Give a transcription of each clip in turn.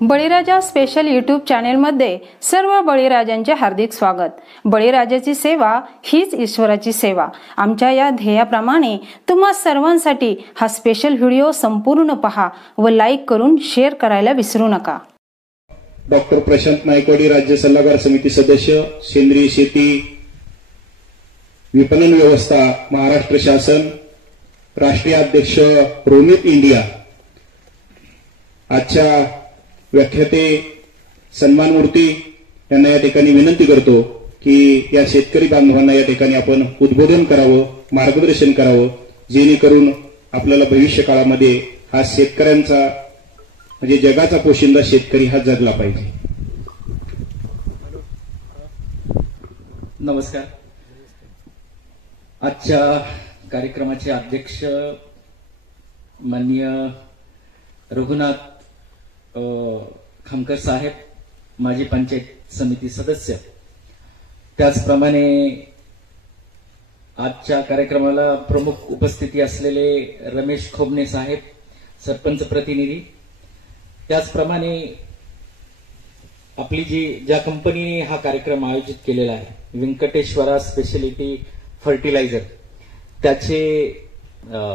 बळीराजा special YouTube चॅनेलमध्ये सर्व बळीराजांचे हार्दिक स्वागत। बळीराजाची सेवा हीच ईश्वराची सेवा। आमच्या या ध्येयाप्रमाणे तुम्हा सर्वांसाठी हा स्पेशल व्हिडिओ संपूर्ण पहा व लाईक करून शेअर करायला विसरू नका। डॉक्टर प्रशांत नायकवाडी, राज्य सल्लागार समिती सदस्य, सेंद्रिय शेती विपणन व्यवस्था, महाराष्ट्र शासन, राष्ट्रीय अध्यक्ष रोमित इंडिया। आजच्या व्याख्याते सन्मान मूर्ती यांना या ठिकाणी विनंती करतो की या शेतकरी बांधवांना या ठिकाणी आपण उद्बोधन करावं, मार्गदर्शन करावं, जेणेकरून आपल्याला भविष्य काळामध्ये हा शेतकऱ्यांचा म्हणजे जगाचा पोशिंदा शेतकरी हा जगला पाहिजे। नमस्कार। आजच्या कार्यक्रमाचे अध्यक्ष माननीय रघुनाथ खामकर साहेब, माजी पंचायत समिती सदस्य, त्याचप्रमाणे आजच्या कार्यक्रमाला प्रमुख उपस्थिती असलेले रमेश खोबणे साहेब, सरपंच प्रतिनिधी, त्याचप्रमाणे आपली ज्या कंपनीने हा कार्यक्रम आयोजित केलेला आहे, व्यंकटेश्वरा स्पेशलिटी फर्टिलायझर, त्याचे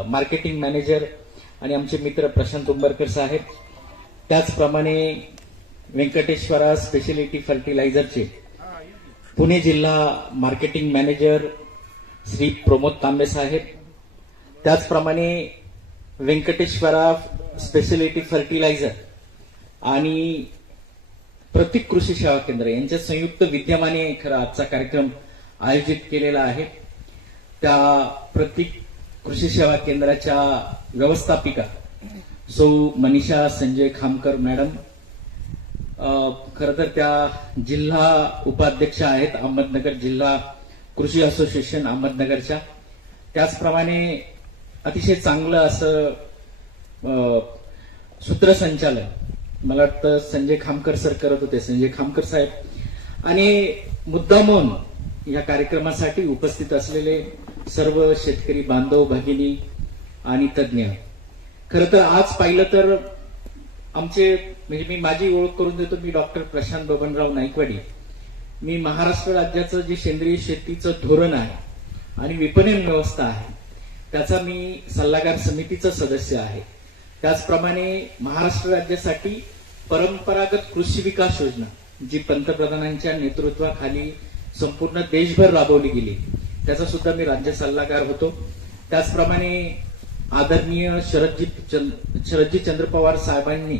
मार्केटिंग मॅनेजर आणि आमचे मित्र प्रशांत उंबरकर साहेब, त्याचप्रमाणे व्यंकटेश्वरा स्पेशलिटी फर्टिलायझरचे पुणे जिल्हा मार्केटिंग मॅनेजर श्री प्रमोद तांबे साहेब, त्याचप्रमाणे व्यंकटेश्वरा स्पेशलिटी फर्टिलायझर आणि प्रतीक कृषी सेवा केंद्र यांच्या संयुक्त विद्यमाने खरा आजचा कार्यक्रम आयोजित केलेला आहे। त्या प्रतीक कृषी सेवा केंद्राच्या व्यवस्थापिका सौ मनीषा संजय खामकर मॅडम, खरं तर त्या जिल्हा उपाध्यक्ष आहेत अहमदनगर जिल्हा कृषी असोसिएशन अहमदनगरच्या। त्याचप्रमाणे अतिशय चांगलं असं सूत्रसंचालन मला वाटतं संजय खामकर सर करत होते, संजय खामकर साहेब, आणि मुद्दामून या कार्यक्रमासाठी उपस्थित असलेले सर्व शेतकरी बांधव भगिनी आणि तज्ज्ञ। खरं तर आज पाहिलं तर आमचे म्हणजे मी माझी ओळख करून देतो, मी डॉक्टर प्रशांत बबनराव नायकवाडी। मी महाराष्ट्र राज्याचं जे सेंद्रिय शेतीचं धोरण आहे आणि विपणन व्यवस्था आहे त्याचा मी सल्लागार समितीचं सदस्य आहे। त्याचप्रमाणे महाराष्ट्र राज्यासाठी परंपरागत कृषी विकास योजना जी पंतप्रधानांच्या नेतृत्वाखाली संपूर्ण देशभर राबवली गेली त्याचा सुद्धा मी राज्य सल्लागार होतो। त्याचप्रमाणे आदरणीय शरदजी चंद्र पवार साहेबांनी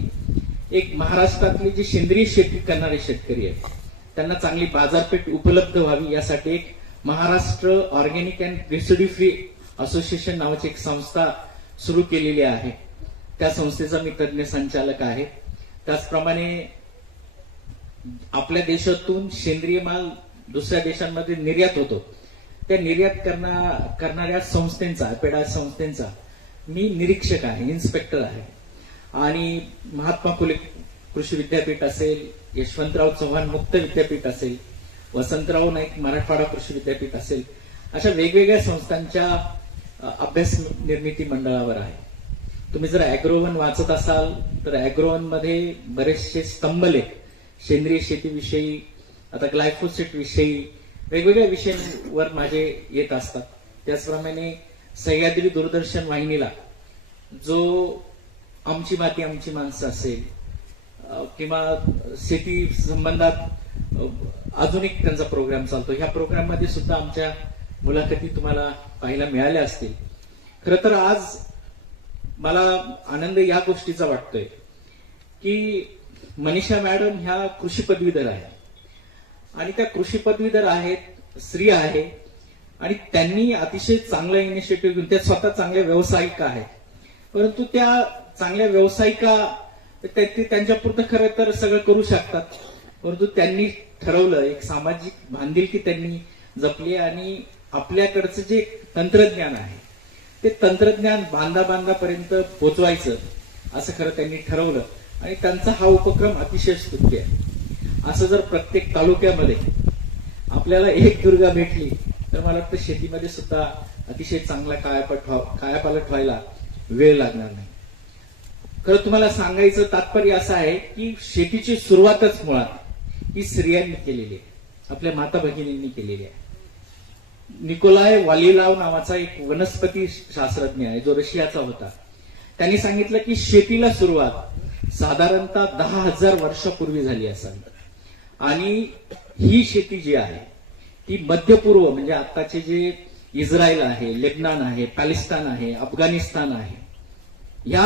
एक महाराष्ट्रातले जे सेंद्रिय शेती करणारे शेतकरी आहेत त्यांना चांगली बाजारपेठ उपलब्ध व्हावी यासाठी एक Maharashtra organic and residue free association नावाची एक संस्था सुरू केलेली आहे। त्या संस्थेचा मी तज्ज्ञ संचालक आहे। त्याचप्रमाणे आपल्या देशातून सेंद्रिय माल दुसऱ्या देशांमध्ये निर्यात होतो, त्या निर्यात करणाऱ्या संस्थेचा अपेडा संस्थेचा मी निरीक्षक आहे, इन्स्पेक्टर आहे। आणि महात्मा फुले कृषी विद्यापीठ असेल, यशवंतराव चव्हाण मुक्त विद्यापीठ असेल, वसंतराव नाईक मराठवाडा कृषी विद्यापीठ असेल, अशा वेगवेगळ्या संस्थांच्या अभ्यास निर्मिती मंडळावर आहे। तुम्ही जर अॅग्रोवन वाचत असाल तर अॅग्रोवन मध्ये बरेचसे स्तंभलेख सेंद्रिय शेतीविषयी, आता ग्लायफोसेट विषयी वेगवेगळ्या विषयांवर माझे येत असतात। त्याचप्रमाणे सह्याद्री दूरदर्शन वाहिनीला जो आमची माती आमची माणसं असेल किंवा शेती संबंधात अजून एक त्यांचा प्रोग्राम चालतो, ह्या प्रोग्राम मध्ये सुद्धा आमच्या मुलाखती तुम्हाला पाहायला मिळाल्या असतील। खरं तर आज मला आनंद या गोष्टीचा वाटतोय की मनीषा मॅडम ह्या कृषी पदवीधर आहेत आणि त्या कृषी पदवीधर आहेत, स्त्री आहे आणि त्यांनी अतिशय चांगला इनिशिएटिव्ह घेऊन, त्या स्वतः चांगल्या व्यावसायिका आहेत, परंतु त्या चांगल्या व्यावसायिका त्यांच्यापुरतं खरं तर सगळं करू शकतात, परंतु त्यांनी ठरवलं एक सामाजिक बांधिलकी त्यांनी जपली आणि आपल्याकडचं जे तंत्रज्ञान आहे ते तंत्रज्ञान बांधापर्यंत पोहोचवायचं असं खरं त्यांनी ठरवलं आणि त्यांचा हा उपक्रम अतिशय स्तुत्य आहे। असं जर प्रत्येक तालुक्यामध्ये आपल्याला एक दुर्गा भेटली तर मला वाटतं शेतीमध्ये सुद्धा अतिशय चांगला कायापालट व्हायला वेळ लागणार नाही। खरं तुम्हाला सांगायचं तात्पर्य असं आहे की शेतीची सुरुवातच मुळात ही स्त्रियांनी केलेली आहे, आपल्या माता भगिनींनी केलेली आहे. निकोलाय वालिलाव नावाचा एक वनस्पती शास्त्रज्ञ आहे जो रशियाचा होता. त्यांनी सांगितलं की शेतीला सुरुवात साधारणतः 10,000 वर्षापूर्वी झाली असावी आणि ही शेती जी आहे ती मध्यपूर्व म्हणजे आताचे जे इस्रायल आहे, लेबनान आहे, पॅलेस्टाईन आहे, अफगाणिस्तान आहे, या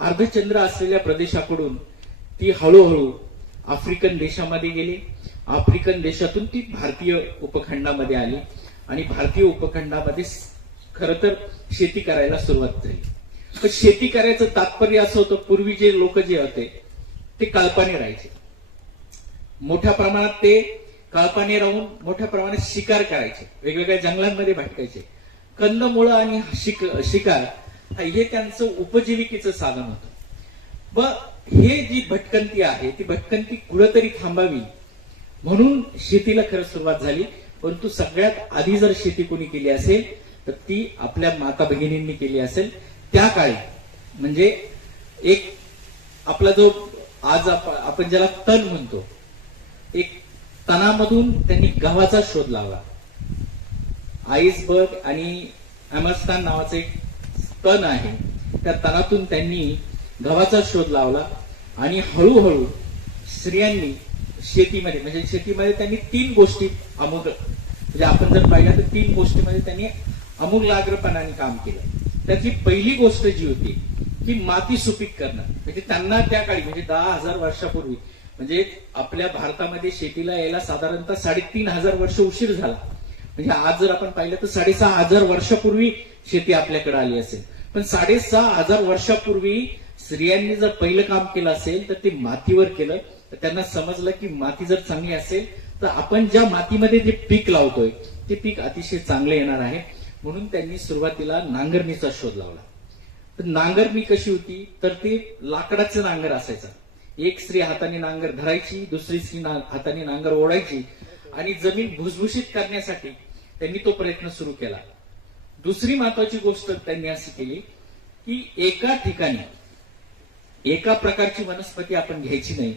अर्धचंद्र असलेल्या प्रदेशाकडून ती हळूहळू आफ्रिकन देशामध्ये गेली. आफ्रिकन देशातून ती भारतीय उपखंडामध्ये आली आणि भारतीय उपखंडामध्ये खरं तर शेती करायला सुरुवात झाली. पण शेती करायचं तात्पर्य असं होतं, पूर्वी जे लोक जे होते ते कळपाने राहायचे, मोठ्या प्रमाणात ते कळपाने राहून मोठ्या प्रमाणात शिकार करायचे, वेगवेगळ्या जंगलांमध्ये भटकायचे. कंदमुळं आणि शिकार हे त्यांचं उपजीविकेचं साधन होतं. व हे जी भटकंती आहे ती भटकंती कुठंतरी थांबावी म्हणून शेतीला खरं सुरुवात झाली. परंतु सगळ्यात आधी जर शेती कोणी केली असेल तर ती आपल्या माता भगिनींनी केली असेल. त्या काळी म्हणजे एक आपला जो आज आपण ज्याला तण म्हणतो, एक तणामधून त्यांनी गव्हाचा शोध लावला. आईसबर्ग आणि अमरस्टान नावाचं एक तण आहे, त्या तणातून त्यांनी गव्हाचा शोध लावला आणि हळूहळू स्त्रियांनी शेतीमध्ये त्यांनी 3 गोष्टी म्हणजे आपण जर पाहिलं तर 3 गोष्टीमध्ये त्यांनी आमूलाग्रपणाने काम केलं. त्यातली पहिली गोष्ट जी होती ती माती सुपीक करणं. म्हणजे त्यांना त्या काळी म्हणजे 10,000 वर्षापूर्वी म्हणजे आपल्या भारतामध्ये शेतीला यायला साधारणतः 3,500 वर्ष उशीर झाला. म्हणजे आज जर आपण पाहिलं तर 6,500 वर्षापूर्वी शेती आपल्याकडे आली असेल. पण 6,500 वर्षापूर्वी स्त्रियांनी जर पहिलं काम केलं असेल तर ते मातीवर केलं. तर त्यांना समजलं की माती जर चांगली असेल तर आपण ज्या मातीमध्ये जे पीक लावतोय ते पीक अतिशय चांगलं येणार आहे. म्हणून त्यांनी सुरुवातीला नांगरणीचा शोध लावला. तर नांगरणी कशी होती तर ते लाकडाचं नांगर असायचं. एक स्त्री हाताने नांगर धरायची, दुसरी स्त्री हाताने नांगर ओढायची आणि जमीन भुसभुशीत करण्यासाठी त्यांनी तो प्रयत्न सुरू केला. दुसरी महत्वाची गोष्ट त्यांनी अशी केली की एका ठिकाणी एका प्रकारची वनस्पती आपण घ्यायची नाही.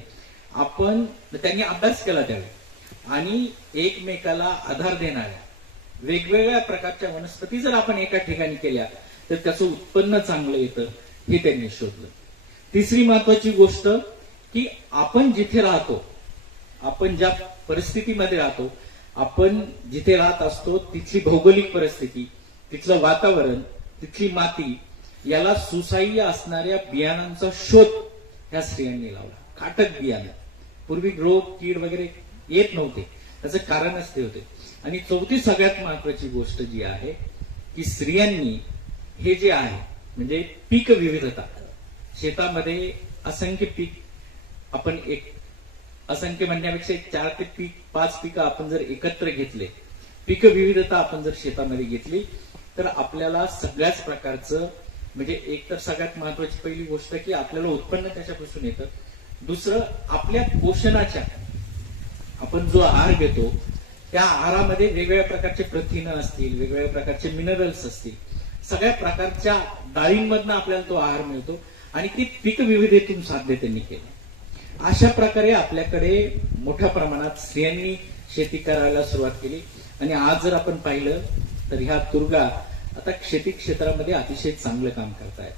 आपण त्यांनी अभ्यास केला त्यावेळी आणि एकमेकाला आधार देणाऱ्या वेगवेगळ्या प्रकारच्या वनस्पती जर आपण एका ठिकाणी केल्या तर त्याचं उत्पन्न चांगलं येतं हे त्यांनी शोधलं. तिसरी महत्वाची गोष्ट की आपण जिथे राहतो, आपण ज्या परिस्थितीमध्ये राहतो, आपण जिथे राहत असतो तिथली भौगोलिक परिस्थिती, तिथलं वातावरण, तिथली माती याला सुसह्य असणाऱ्या बियाणांचा शोध ह्या स्त्रियांनी लावला. काटक बियाणं, पूर्वी रोग कीड वगैरे येत नव्हते, त्याचं कारणच ते होते. आणि चौथी सगळ्यात महत्वाची गोष्ट जी आहे की स्त्रियांनी हे जे आहे म्हणजे पीक विविधता, शेतामध्ये असंख्य पीक आपण असंख्य म्हणण्यापेक्षा 4 ते 5 पिकं आपण जर एकत्र घेतले, पीक विविधता आपण जर शेतामध्ये घेतली तर आपल्याला सगळ्याच प्रकारचं म्हणजे एक तर सगळ्यात महत्वाची पहिली गोष्ट की आपल्याला उत्पन्न त्याच्यापासून येतं. दुसरं आपल्या पोषणाच्या आपण जो आहार घेतो त्या आहारामध्ये वेगवेगळ्या प्रकारचे प्रथिनं असतील, वेगवेगळ्या प्रकारचे मिनरल्स असतील, सगळ्या प्रकारच्या डाळींमधनं आपल्याला तो आहार मिळतो आणि ती पीक विविधतेतून साध्य त्यांनी केलं. अशा प्रकारे आपल्याकडे मोठ्या प्रमाणात स्त्रियांनी शेती करायला सुरुवात केली. आणि आज जर आपण पाहिलं तर ह्या दुर्गा आता शेती क्षेत्रामध्ये अतिशय चांगलं काम करतायत.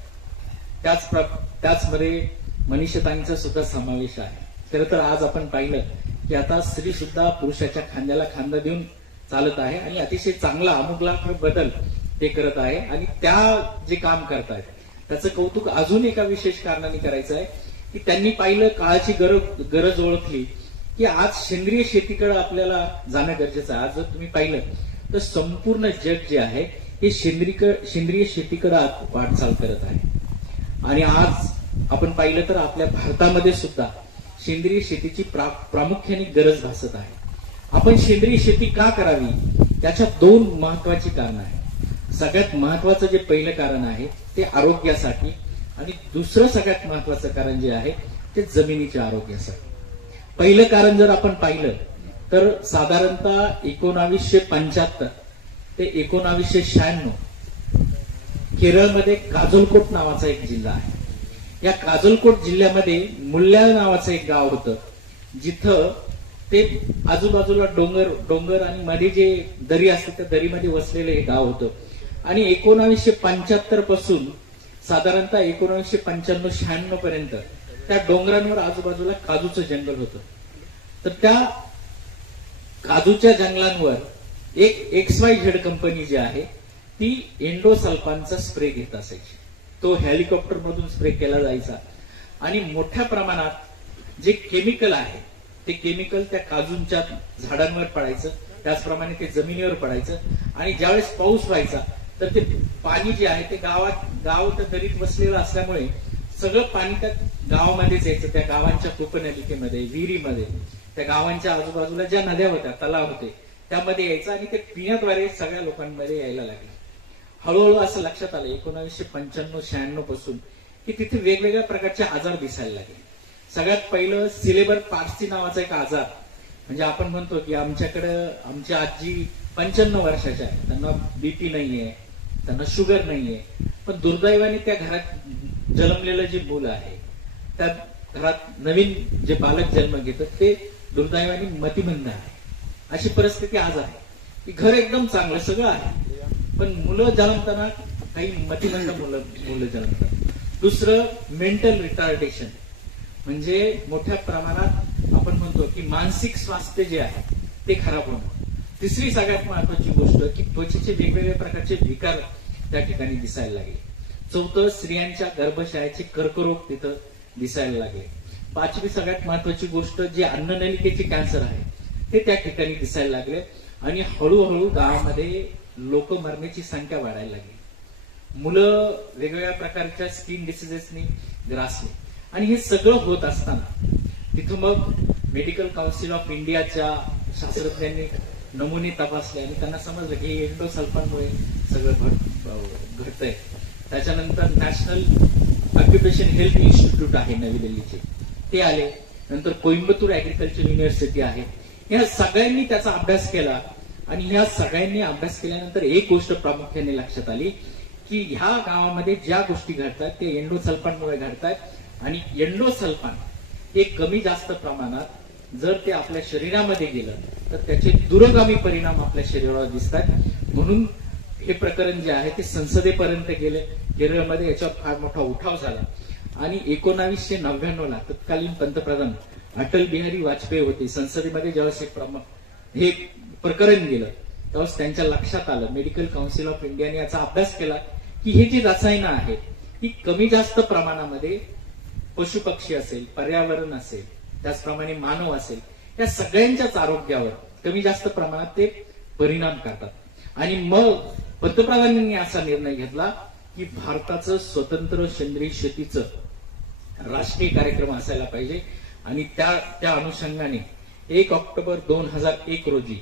त्याचमध्ये मनीषाताईंचा सुद्धा समावेश आहे. खरं तर आज आपण पाहिलं की आता स्त्री सुद्धा पुरुषाच्या खांद्याला खांदा देऊन चालत आहे आणि अतिशय चांगला आमूलाग्र बदल ते करत आहे. आणि त्या जे काम करतायत त्याचं कौतुक अजून एका विशेष कारणाने करायचं आहे की त्यांनी पाहिलं, काळाची गरज ओळखली की आज सेंद्रिय शेतीकडे आपल्याला जाणं गरजेचं आहे. आज जर तुम्ही पाहिलं तर संपूर्ण जग जे आहे हे सेंद्रिय शेतीकडे वाटचाल करत आहे. आणि आज आपण पाहिलं तर आपल्या भारतामध्ये सुद्धा सेंद्रिय शेतीची प्रामुख्याने गरज भासत आहे. आपण सेंद्रिय शेती का करावी त्याच्या 2 महत्वाची कारणं आहेत. सगळ्यात महत्वाचं जे पहिलं कारण आहे ते आरोग्यासाठी आणि दुसरं सगळ्यात महत्वाचं कारण जे आहे ते जमिनीच्या आरोग्यासाठी. पहिलं कारण जर आपण पाहिलं तर साधारणतः 1975 ते 1996 केरळमध्ये काजोलकोट नावाचा एक जिल्हा आहे. या काजलकोट जिल्ह्यामध्ये मुल्ल्या नावाचं एक गाव होतं, जिथं ते आजूबाजूला डोंगर आणि मध्ये जे दरी असते त्या दरीमध्ये वसलेलं हे गाव होतं. आणि 1975 पासून साधारणतः 1995-96 पर्यंत त्या डोंगरांवर आजूबाजूला काजूचं जंगल होतं. तर त्या काजूच्या जंगलांवर एक XYZ कंपनी जी आहे ती एंडोसल्फानचा स्प्रे घेत असायची. तो हेलिकॉप्टर मधून स्प्रे केला जायचा आणि मोठ्या प्रमाणात जे केमिकल आहे ते केमिकल त्या काजूंच्या झाडांवर पडायचं, त्याचप्रमाणे ते जमिनीवर पडायचं. आणि ज्यावेळेस पाऊस व्हायचा तर ते पाणी जे आहे ते गाव त्या दरीत वसलेलं असल्यामुळे सगळं पाणी त्या गावामध्येच यायचं. त्या गावांच्या कोकणलिकेमध्ये, विहिरीमध्ये, त्या गावांच्या आजूबाजूला ज्या नद्या होत्या, तलाव होते, त्यामध्ये यायचं आणि ते पिण्याद्वारे सगळ्या लोकांमध्ये यायला लागले. हळूहळू असं लक्षात आलं 1995-96 पासून की तिथे वेगवेगळ्या प्रकारचे आजार दिसायला लागले. सगळ्यात पहिलं सिलेबर पार्सी नावाचा एक आजार, म्हणजे आपण म्हणतो की आमची आजी 55 वर्षाच्या आहे, त्यांना BP नाहीये, त्यांना शुगर नाहीये, पण दुर्दैवाने त्या घरात जन्मलेलं जे मुलं आहे, त्या घरात नवीन जे बालक जन्म घेतात ते दुर्दैवाने मतिमंद आहे. अशी परिस्थिती आज आहे की घर एकदम चांगलं सगळं आहे, पण मुलं जन्मताना काही मतिमंद मुलं जन्मतात. दुसरं मेंटल रिटार्डेशन, म्हणजे मोठ्या प्रमाणात आपण म्हणतो की मानसिक स्वास्थ्य जे आहे ते खराब होणं. तिसरी सगळ्यात महत्वाची गोष्ट की त्वचेचे वेगवेगळ्या प्रकारचे विकार त्या ठिकाणी दिसायला लागले. चौथं, स्त्रियांच्या गर्भाशयाचे कर्करोग तिथं दिसायला लागले. पाचवी सगळ्यात महत्वाची गोष्ट जे अन्ननलिकेचे कॅन्सर आहे ते त्या ठिकाणी दिसायला लागले. आणि हळूहळू गावामध्ये लोक मरण्याची संख्या वाढायला लागली. मुलं वेगवेगळ्या प्रकारच्या स्किन डिसिजेसनी ग्रासले. आणि हे सगळं होत असताना तिथं मग मेडिकल काउन्सिल ऑफ इंडियाच्या शास्त्रज्ञांनी नमुने तपासले आणि त्यांना समजलं की एंडोसल्फानमुळे सगळं घडतंय. त्याच्यानंतर नॅशनल ऑक्युपेशन हेल्थ इन्स्टिट्यूट आहे नवी दिल्लीचे, ते आले. नंतर कोइंबतूर ऍग्रिकल्चर युनिव्हर्सिटी आहे. या सगळ्यांनी त्याचा अभ्यास केला आणि ह्या सगळ्यांनी अभ्यास केल्यानंतर एक गोष्ट प्रामुख्याने लक्षात आली की ह्या गावामध्ये ज्या गोष्टी घडतात ते एंडोसल्फानमुळे घडतात. आणि एंडोसल्फान हे कमी जास्त प्रमाणात जर ते आपल्या शरीरामध्ये गेलं तर त्याचे दूरगामी परिणाम आपल्या शरीरावर दिसतात. म्हणून हे प्रकरण जे आहे ते संसदेपर्यंत गेले. केरळमध्ये याच्यावर फार मोठा उठाव झाला आणि 1999ला तत्कालीन पंतप्रधान अटल बिहारी वाजपेयी होते. संसदेमध्ये ज्यावेळेस हे प्रकरण गेलं त्यावेळेस त्यांच्या लक्षात आलं, मेडिकल काउन्सिल ऑफ इंडियाने याचा अभ्यास केला की हे जी रसायनं आहेत ही कमी जास्त प्रमाणामध्ये पशु पक्षी असेल, पर्यावरण असेल, त्याचप्रमाणे मानव असेल, या सगळ्यांच्याच आरोग्यावर कमी जास्त प्रमाणात ते परिणाम करतात. आणि मग पंतप्रधानांनी असा निर्णय घेतला की भारताचं स्वतंत्र सेंद्रिय शेतीचं राष्ट्रीय कार्यक्रम असायला पाहिजे. आणि त्या अनुषंगाने 1 ऑक्टोबर 2001 रोजी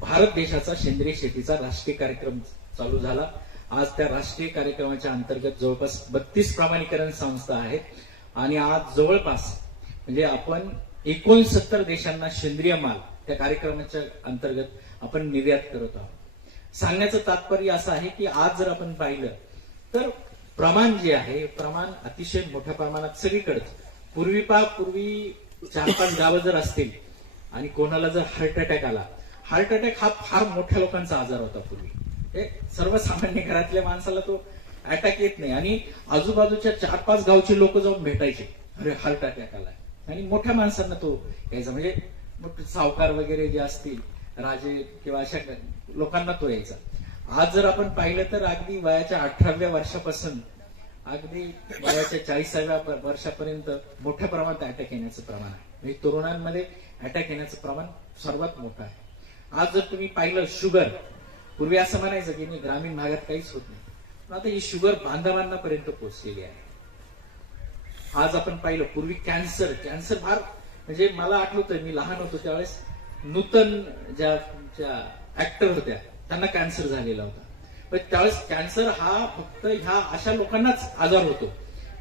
भारत देशाचा सेंद्रिय शेतीचा राष्ट्रीय कार्यक्रम चालू झाला. आज त्या राष्ट्रीय कार्यक्रमाच्या अंतर्गत जवळपास 32 प्रमाणीकरण संस्था आहेत आणि आज जवळपास म्हणजे आपण 69 देशांना सेंद्रिय माल त्या कार्यक्रमाच्या अंतर्गत आपण निर्यात करत आहोत. सांगण्याचं तात्पर्य असं आहे की आज जर आपण पाहिलं तर प्रमाण जे आहे प्रमाण अतिशय मोठ्या प्रमाणात सगळीकडे. पूर्वी 4-5 गावं जर असतील आणि कोणाला जर हार्ट अटॅक आला, हार्ट अटॅक हा फार मोठ्या लोकांचा आजार होता पूर्वी. सर्वसामान्य घरातल्या माणसाला तो अटॅक येत नाही आणि आजूबाजूच्या 4-5 गावचे लोक जाऊन भेटायचे, अरे हार्ट अटॅक आलाय, आणि मोठ्या माणसांना तो यायचा. म्हणजे सावकार वगैरे जे असतील, राजे किंवा अशा लोकांना तो यायचा. आज जर आपण पाहिलं तर अगदी वयाच्या 18व्या वर्षापासून अगदी वयाच्या 40व्या वर्षापर्यंत मोठ्या प्रमाणात अटॅक येण्याचं प्रमाण आहे. म्हणजे तरुणांमध्ये अटॅक येण्याचं प्रमाण सर्वात मोठं आहे. आज जर तुम्ही पाहिलं शुगर, पूर्वी असं म्हणायचं की नाही ग्रामीण भागात काहीच होत नाही, पण आता ही शुगर बांधवांपर्यंत पोहोचलेली आहे. आज आपण पाहिलं पूर्वी कॅन्सर फार म्हणजे मला आठवतंय मी लहान होतो त्यावेळेस नूतन ज्या ऍक्टर होत्या त्यांना कॅन्सर झालेला होता. पण त्यावेळेस कॅन्सर हा फक्त ह्या अशा लोकांनाच आजार होतो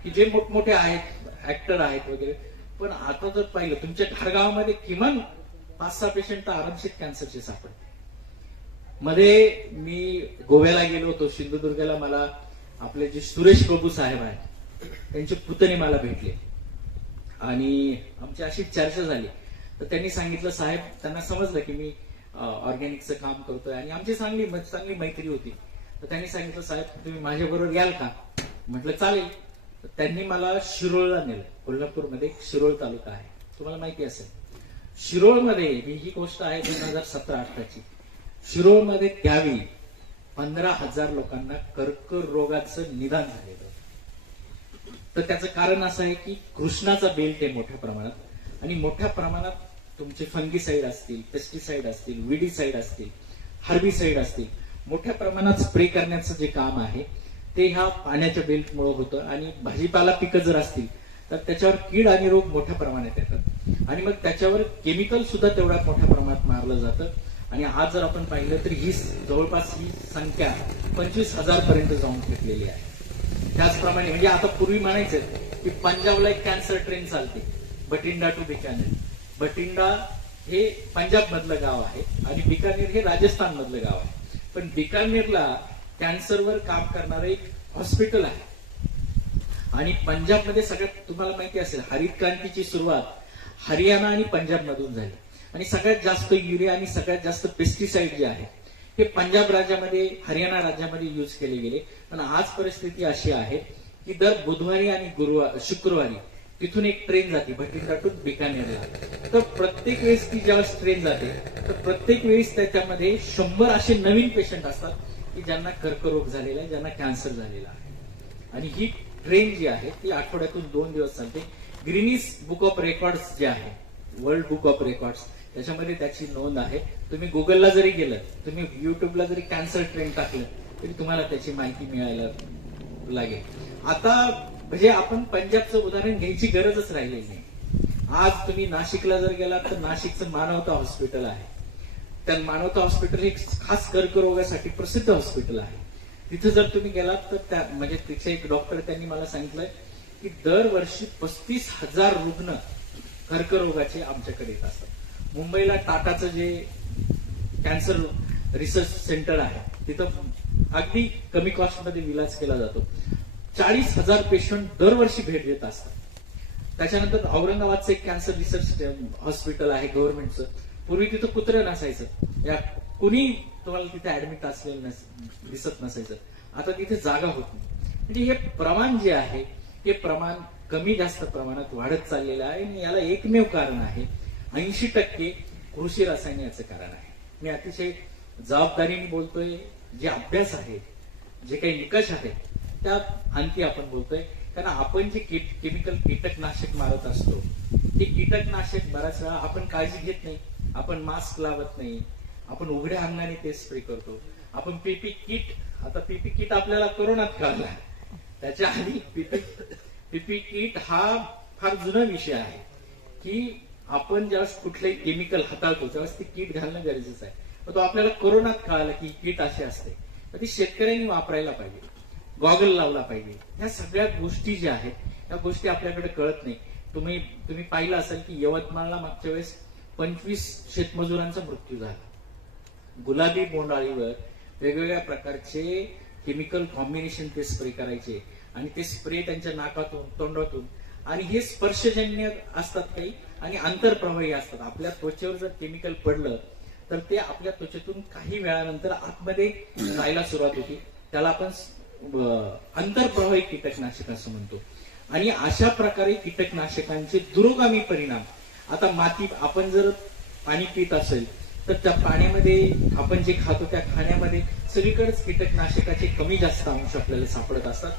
की जे मोठमोठे आहेत, ऍक्टर आहेत वगैरे. पण आता जर पाहिलं तुमच्या घरगावामध्ये किमान 5-6 पेशंट तर आरामशीर कॅन्सरचे सापडते. मध्ये मी गोव्याला गेलो होतो, सिंधुदुर्गला. मला आपले जे सुरेश प्रभू साहेब आहेत त्यांचे पुतणे मला भेटले आणि आमची अशी चर्चा झाली. तर त्यांनी सांगितलं, साहेब, त्यांना समजलं की मी ऑर्गॅनिकचं काम करतोय आणि आमची चांगली मैत्री होती. तर त्यांनी सांगितलं, साहेब तुम्ही माझ्याबरोबर याल का? म्हटलं चालेल. तर त्यांनी मला शिरोळला नेलं. कोल्हापूरमध्ये एक शिरोळ तालुका आहे, तुम्हाला माहिती असेल. शिरोळमध्ये ही गोष्ट आहे 2017-18ची. शिरोळमध्ये त्यावेळी 15,000 लोकांना कर्करोगाचं निदान झालेलं. तर त्याचं कारण असं आहे की कृष्णाचा बेल्ट आहे मोठ्या प्रमाणात आणि मोठ्या प्रमाणात तुमचे फंगीसाईड असतील, पेस्टिसाइड असतील, विडीसाईड असतील, हर्बिसाईड असतील, मोठ्या प्रमाणात स्प्रे करण्याचं जे काम आहे ते ह्या पाण्याच्या बेल्टमुळे होतं. आणि भाजीपाला पिकं जर असतील तर त्याच्यावर कीड आणि रोग मोठ्या प्रमाणात येतात आणि मग त्याच्यावर केमिकल सुद्धा तेवढ्या मोठ्या प्रमाणात मारलं जातं. आणि आज जर आपण पाहिलं तर ही जवळपास ही संख्या 25,000 पर्यंत जाऊन ठेपलेली आहे. त्याचप्रमाणे म्हणजे आता पूर्वी म्हणायचं की पंजाबला एक कॅन्सर ट्रेन चालते, बठिंडा टू बिकानेर. बठिंडा हे पंजाब मधलं गाव आहे आणि बिकानेर हे राजस्थान मधलं गाव आहे. पण बिकानेरला कॅन्सरवर काम करणारं एक हॉस्पिटल आहे. आणि पंजाबमध्ये सगळ्यात तुम्हाला माहिती असेल हरित क्रांतीची सुरुवात हरियाणा आणि पंजाब मधून झाली आणि सगळ्यात जास्त युरिया आणि सगळ्यात जास्त पेस्टिसाइड जे आहे हे पंजाब राज्यामध्ये, हरियाणा राज्यामध्ये युज केले गेले. पण आज परिस्थिती अशी आहे की दर बुधवारी आणि शुक्रवारी तिथून एक ट्रेन जाते बठिंडा टू बिकानेरला. तर प्रत्येक वेळेस ती ज्यावेळेस ट्रेन जाते तर प्रत्येक वेळेस त्याच्यामध्ये 100 असे नवीन पेशंट असतात की ज्यांना कर्करोग झालेला आहे, ज्यांना कॅन्सर झालेला आहे. आणि ही ट्रेन जी आहे ती आठवड्यातून 2 दिवस चालते. गिनीज बुक ऑफ रेकॉर्ड्स जे आहे, वर्ल्ड बुक ऑफ रेकॉर्ड्स, त्याच्यामध्ये त्याची नोंद आहे. तुम्ही गुगलला जरी गेलं, तुम्ही युट्यूबला जरी कॅन्सर ट्रेन टाकलं तरी तुम्हाला त्याची माहिती मिळायला लागेल. आता म्हणजे आपण पंजाबचं उदाहरण घ्यायची गरजच राहिलेली नाही. आज तुम्ही नाशिकला जर गेलात तर नाशिकचं मानवता हॉस्पिटल आहे. त्या मानवता हॉस्पिटल हे खास कर्करोगासाठी प्रसिद्ध हॉस्पिटल आहे. तिथे जर तुम्ही गेलात तर त्या म्हणजे तिथे एक डॉक्टर त्यांनी मला सांगितलंय की दरवर्षी 35,000 रुग्ण कर्करोगाचे आमच्याकडे येत असतात. मुंबईला टाटाचं जे कॅन्सर रिसर्च सेंटर आहे तिथं अगदी कमी कॉस्टमध्ये इलाज केला जातो. 40,000 पेशंट दरवर्षी भेट देत असतात. त्याच्यानंतर औरंगाबादचं एक कॅन्सर रिसर्च हॉस्पिटल आहे गव्हर्नमेंटचं. पूर्वी तिथं कुत्रं नसायचं, या कुणी तुम्हाला तिथे ऍडमिट असलेलं दिसत नसायचं. आता तिथे जागा होती. म्हणजे हे प्रमाण जे आहे हे प्रमाण कमी जास्त प्रमाणात वाढत चाललेलं आहे आणि याला एकमेव कारण आहे 80% कृषी रसायन याचं कारण आहे. मी अतिशय जबाबदारीने बोलतोय. जे अभ्यास आहे, जे काही निकष आहेत त्या आणखी आपण बोलतोय. कारण आपण जे केमिकल कीटकनाशक मारत असतो ते कीटकनाशक बऱ्याच वेळा आपण काळजी घेत नाही. आपण मास्क लावत नाही, आपण उघड्या अंगाने ते स्प्रे करतो. आपण पीपी किट, आता पीपी किट आपल्याला कोरोनात कळला, त्याच्या आधी पीपी किट हा फार जुना विषय आहे की आपण ज्यावेळेस कुठलंही केमिकल हाताळतो त्यावेळेस ती किट घालणं गरजेचं आहे. पण तो आपल्याला कोरोनात कळाला की किट अशी असते. तर ती शेतकऱ्यांनी वापरायला पाहिजे, गॉगल लावला पाहिजे. ह्या सगळ्या गोष्टी ज्या आहेत या गोष्टी आपल्याकडे कळत नाही. तुम्ही पाहिलं असेल की यवतमाळला मागच्या वेळेस 25 शेतमजुरांचा मृत्यू झाला. गुलाबी बोंडाळीवर वेगवेगळ्या प्रकारचे केमिकल कॉम्बिनेशन ते स्प्रे करायचे आणि ते स्प्रे त्यांच्या नाकातून, तोंडातून, आणि हे स्पर्शजन्य असतात काही आणि आंतरप्रवाही असतात. आपल्या त्वचेवर जर केमिकल पडलं तर ते आपल्या त्वचेतून काही वेळानंतर आतमध्ये जायला सुरुवात होती. त्याला आपण आंतरप्रवाही कीटकनाशक असं म्हणतो. आणि अशा प्रकारे कीटकनाशकांचे दुरोगामी परिणाम. आता माती, आपण जर पाणी पित असेल तर त्या पाण्यामध्ये आपण जे खातो त्या खाण्यामध्ये सगळीकडेच कीटकनाशकाचे कमी जास्त अंश आपल्याला सापडत असतात.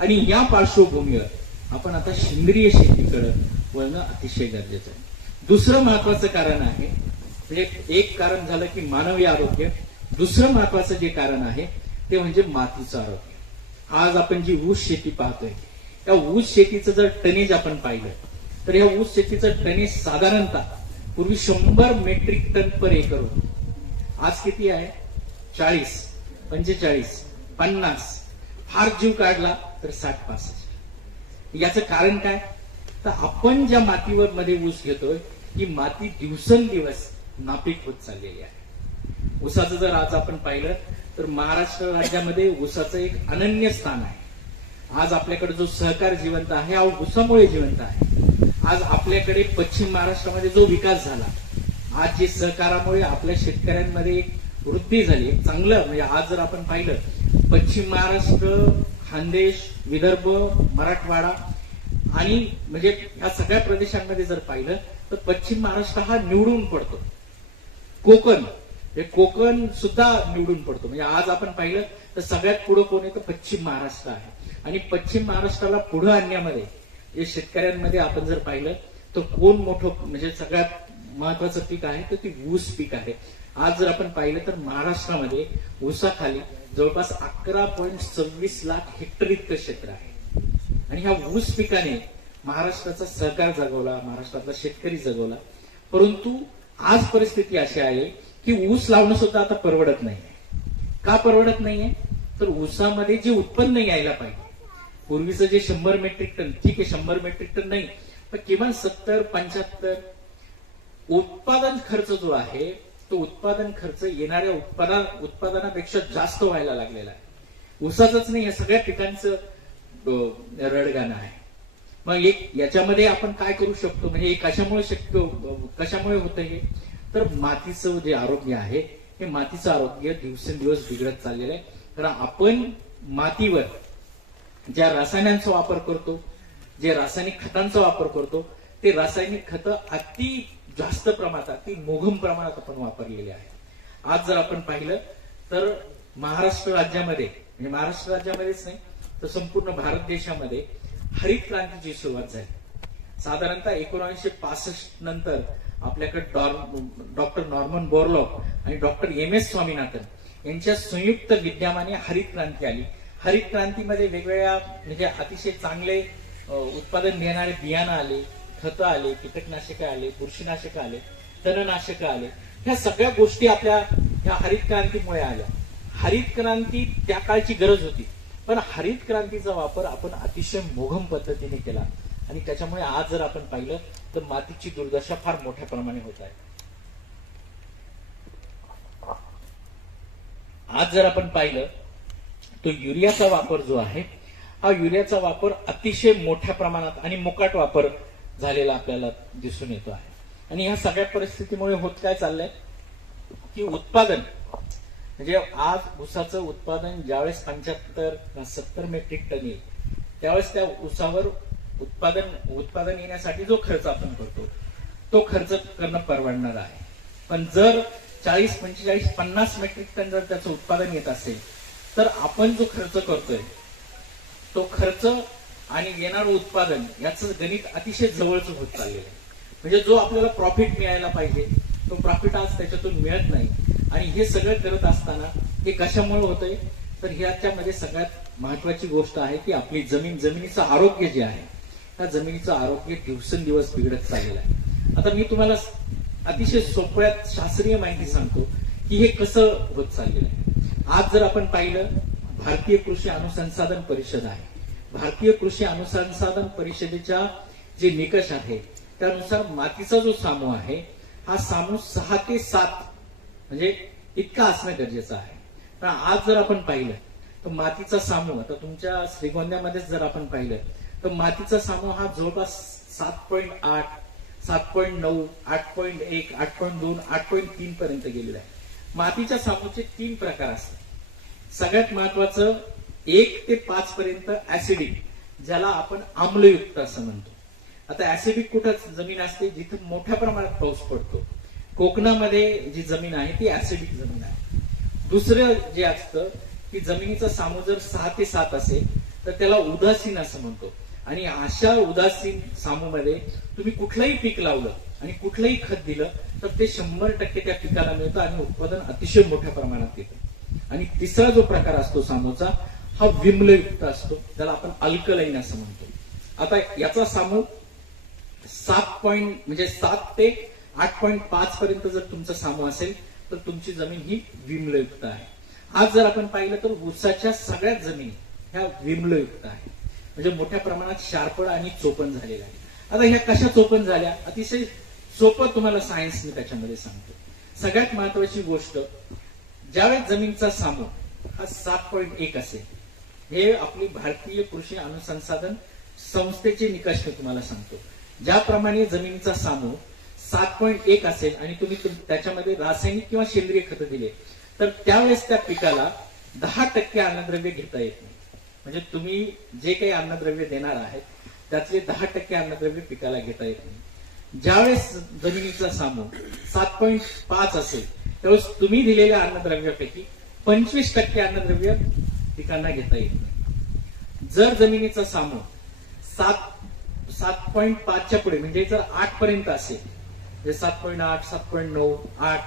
आणि या पार्श्वभूमीवर आपण आता सेंद्रिय शेतीकडे वळणं अतिशय गरजेचं आहे. दुसरं महत्वाचं कारण आहे, म्हणजे एक कारण झालं की मानवी आरोग्य. दुसरं महत्वाचं जे कारण आहे ते म्हणजे मातीचं आरोग्य. आज आपण जी ऊस शेती पाहतोय त्या ऊस शेतीचं जर टनेज आपण पाहिलं तर या ऊस शेतीचं टनेज साधारणतः पूर्वी 100 मेट्रिक टन पर एकर होतं. आज किती आहे? 40, 45, 50, फार जीव काढला तर 60-65. याचं कारण काय? तर आपण ज्या मातीवर मध्ये ऊस घेतोय ही माती दिवसेंदिवस नापीक होत चाललेली आहे. ऊसाचं जर आज आपण पाहिलं तर महाराष्ट्र राज्यामध्ये ऊसाचं एक अनन्य स्थान आहे. आज आपल्याकडे जो सहकार जिवंत आहे हा ऊसामुळे जिवंत आहे. आज आपल्याकडे पश्चिम महाराष्ट्रामध्ये जो विकास झाला, आज जे सहकारामुळे आपल्या शेतकऱ्यांमध्ये एक वृद्धी झाली, एक चांगलं म्हणजे आज जर आपण पाहिलं पश्चिम महाराष्ट्र, खानदेश, विदर्भ, मराठवाडा आणि म्हणजे ह्या सगळ्या प्रदेशांमध्ये जर पाहिलं तर पश्चिम महाराष्ट्र हा निवडून पडतो. कोकण सुद्धा निवडून पडतो. म्हणजे आज आपण पाहिलं तर सगळ्यात पुढे कोण आहे तर पश्चिम महाराष्ट्र आहे. आणि पश्चिम महाराष्ट्राला पुढे आणण्यामध्ये जे शेतकऱ्यांमध्ये आपण जर पाहिलं तर कोण मोठं म्हणजे सगळ्यात महत्वाचं पीक आहे तर ती ऊस पीक आहे. आज जर आपण पाहिलं तर महाराष्ट्रामध्ये ऊसाखाली जवळपास 11.26 लाख हेक्टर इतकं क्षेत्र आहे. आणि ह्या ऊस पिकाने महाराष्ट्राचा सहकार जगवला, महाराष्ट्रातला शेतकरी जगवला. परंतु आज परिस्थिती अशी आहे की ऊस लावणं सुद्धा आता परवडत नाहीये. का परवडत नाहीये तर ऊसामध्ये जे उत्पन्न यायला पाहिजे, पूर्वीचं जे 100 मेट्रिक टन, ठीक आहे 100 मेट्रिक टन नाही पण किमान 70-75 उत्पादन खर्च जो आहे तो उत्पादन खर्च येणाऱ्या उत्पादनापेक्षा जास्त व्हायला लागलेला आहे. ऊसाचंच नाही, या सगळ्या पिकांचं रडगाणं आहे. मग याच्यामध्ये आपण काय करू शकतो म्हणजे कशामुळे होतं हे तर मातीचं जे आरोग्य आहे हे मातीचं आरोग्य दिवसेंदिवस बिघडत चाललेलं आहे. कारण आपण मातीवर ज्या रसायनांचा वापर करतो, जे रासायनिक खतांचा वापर करतो, ते रासायनिक खतं अति जास्त प्रमाणात, अति मोघम प्रमाणात आपण वापरलेले आहे. आज जर आपण पाहिलं तर महाराष्ट्र राज्यामध्ये म्हणजे महाराष्ट्र राज्यामध्येच नाही तर संपूर्ण भारत देशामध्ये हरित क्रांतीची सुरुवात झाली. साधारणतः 1965 नंतर आपल्याकडे डॉक्टर नॉर्मन बोरलॉग आणि डॉक्टर MS स्वामीनाथन यांच्या संयुक्त विद्यमाने हरित क्रांती आली. हरित क्रांतीमध्ये वेगवेगळ्या म्हणजे अतिशय चांगले उत्पादन देणारे बियाणं आले, खतं आले, कीटकनाशकं आले, बुरशीनाशकं आले, तणनाशकं आले. ह्या सगळ्या गोष्टी आपल्या ह्या हरित क्रांतीमुळे आल्या. हरित क्रांती त्या काळची गरज होती, पण हरित क्रांतीचा वापर आपण अतिशय मोघम पद्धतीने केला आणि त्याच्यामुळे आज जर आपण पाहिलं तर मातीची दुर्दशा फार मोठ्या प्रमाणे होत आहे. आज जर आपण पाहिलं तो युरियाचा वापर जो आहे हा युरियाचा वापर अतिशय मोठ्या प्रमाणात आणि मोकाट वापर झालेला आपल्याला दिसून येतो आहे. आणि ह्या सगळ्या परिस्थितीमुळे होत काय चाललंय की उत्पादन म्हणजे आज ऊसाचं उत्पादन ज्यावेळेस 75-70 मेट्रिक टन येईल त्यावेळेस त्या ऊसावर उत्पादन येण्यासाठी जो खर्च आपण करतो तो खर्च करणं परवडणार आहे. पण जर 40, 45, 50 मेट्रिक टन जर त्याचं उत्पादन येत असेल तर आपण जो खर्च करतोय तो खर्च आणि येणारं उत्पादन याचं गणित अतिशय जवळचं होत चाललेलं आहे. म्हणजे जो आपल्याला प्रॉफिट मिळायला पाहिजे तो प्रॉफिट आज त्याच्यातून मिळत नाही. आणि हे सगळं करत असताना हे कशामुळे होतंय तर ह्याच्यामध्ये सगळ्यात महत्वाची गोष्ट आहे की आपली जमिनीचं आरोग्य जे आहे त्या जमिनीचं आरोग्य दिवसेंदिवस बिघडत चाललेलं आहे. आता मी तुम्हाला अतिशय सोप्यात शास्त्रीय माहिती सांगतो की हे कसं होत चाललेलं आहे. आज जर आपण पाहिलं भारतीय कृषी अनुसंधान परिषद आहे. भारतीय कृषी अनुसंधान परिषदेच्या जे निकष आहे त्यानुसार मातीचा जो सामू आहे हा सामू 6 ते 7 म्हणजे इतका असणं गरजेचं आहे. पण आज जर आपण पाहिलं तर मातीचा सामू आता तुमच्या श्रीगोंद्यामध्येच जर आपण पाहिलं तर मातीचा सामू हा जवळपास 7.8, 7.9, 8.1, 8.2, 8.3 पर्यंत गेलेला आहे. मातीच्या सामूचे 3 प्रकार असतात. सगळ्यात महत्वाचं 1 ते 5 पर्यंत ऍसिडिक, ज्याला आपण आम्लयुक्त असं म्हणतो. आता ऍसिडिक कुठं जमीन असते जिथे मोठ्या प्रमाणात पाऊस पडतो. कोकणामध्ये जी जमीन आहे ती ऍसिडिक जमीन आहे. दुसरं जे असतं की जमिनीचा सामू जर 6 ते 7 असेल तर त्याला उदासीन असं म्हणतो. आणि अशा उदासीन सामूमध्ये तुम्ही कुठलंही पीक लावलं आणि कुठलंही खत दिलं तर ते 100% त्या पिकाला मिळतं आणि उत्पादन अतिशय मोठ्या प्रमाणात येतं. आणि तिसरा जो प्रकार असतो सामूचा हा विम्लयुक्त असतो, त्याला आपण अल्कलाईन असं म्हणतो. आता याचा सामू 7 ते 8.5 पर्यंत जर तुमचा सामू असेल तर तुमची जमीन ही विम्लयुक्त आहे. आज जर आपण पाहिलं तर ऊसाच्या सगळ्याच जमिनी ह्या विम्लयुक्त आहे. म्हणजे मोठ्या प्रमाणात शार्पड आणि चोपण झालेलं आहे. आता ह्या कशा चोपण झाल्या अतिशय सोपं तुम्हाला सायन्स मी त्याच्यामध्ये सांगतो. सगळ्यात महत्वाची गोष्ट ज्यावेळेस जमिनीचा सामू हा 7.1 असेल हे आपली भारतीय कृषी अनुसंधान संस्थेचे निकष मी तुम्हाला सांगतो. ज्याप्रमाणे जमिनीचा सामू 7.1 असेल आणि तुम्ही त्याच्यामध्ये रासायनिक किंवा सेंद्रिय खतं दिले तर त्यावेळेस त्या पिकाला 10% अन्नद्रव्य घेता येत नाही. म्हणजे तुम्ही जे काही अन्नद्रव्य देणार आहेत त्यातले 10% अन्नद्रव्य पिकाला घेता येत नाही. ज्यावेळेस जमिनीचा सामू 7.5 असेल त्यावेळेस तुम्ही दिलेल्या अन्नद्रव्यापैकी 25% अन्नद्रव्य पिकांना घेता येत नाही. जर जमिनीचा सामू 7.5च्या पुढे म्हणजे जर 8 पर्यंत असेल म्हणजे 7.8, 7.9, 8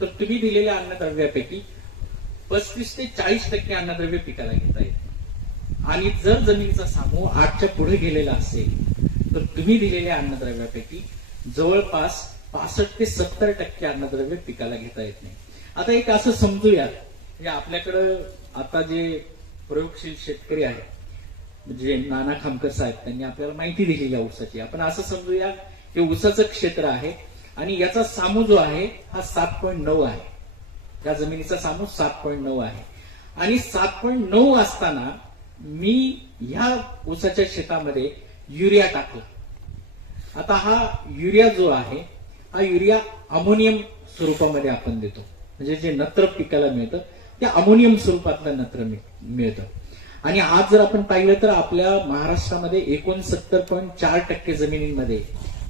तर तुम्ही दिलेल्या अन्नद्रव्यापैकी 35 ते 40% अन्नद्रव्य पिकाला घेता येते. आणि जर जमिनीचा सामू 8च्या पुढे गेलेला असेल तर तुम्ही दिलेल्या अन्नद्रव्यापैकी जवळपास 65 ते 70% अन्नद्रव्य पिकाला घेता येत नाही. आता एक असं समजूया म्हणजे आपल्याकडं आता जे प्रयोगशील शेतकरी आहेत म्हणजे नाना खामकर साहेब त्यांनी आपल्याला माहिती दिलेली आहे ऊसाची. आपण असं समजूया की ऊसाचं क्षेत्र आहे आणि याचा सामू जो आहे हा 7.9 आहे. त्या जमिनीचा सामू 7.9 आहे आणि 7.9 असताना मी ह्या ऊसाच्या शेतामध्ये युरिया टाकला. आता हा युरिया जो आहे हा युरिया अमोनियम स्वरूपामध्ये आपण देतो. म्हणजे जे नत्र पिकाला मिळतं ते अमोनियम स्वरूपातलं नत्र मिळतं. आणि आज जर आपण पाहिलं तर आपल्या महाराष्ट्रामध्ये 69.4% जमिनींमध्ये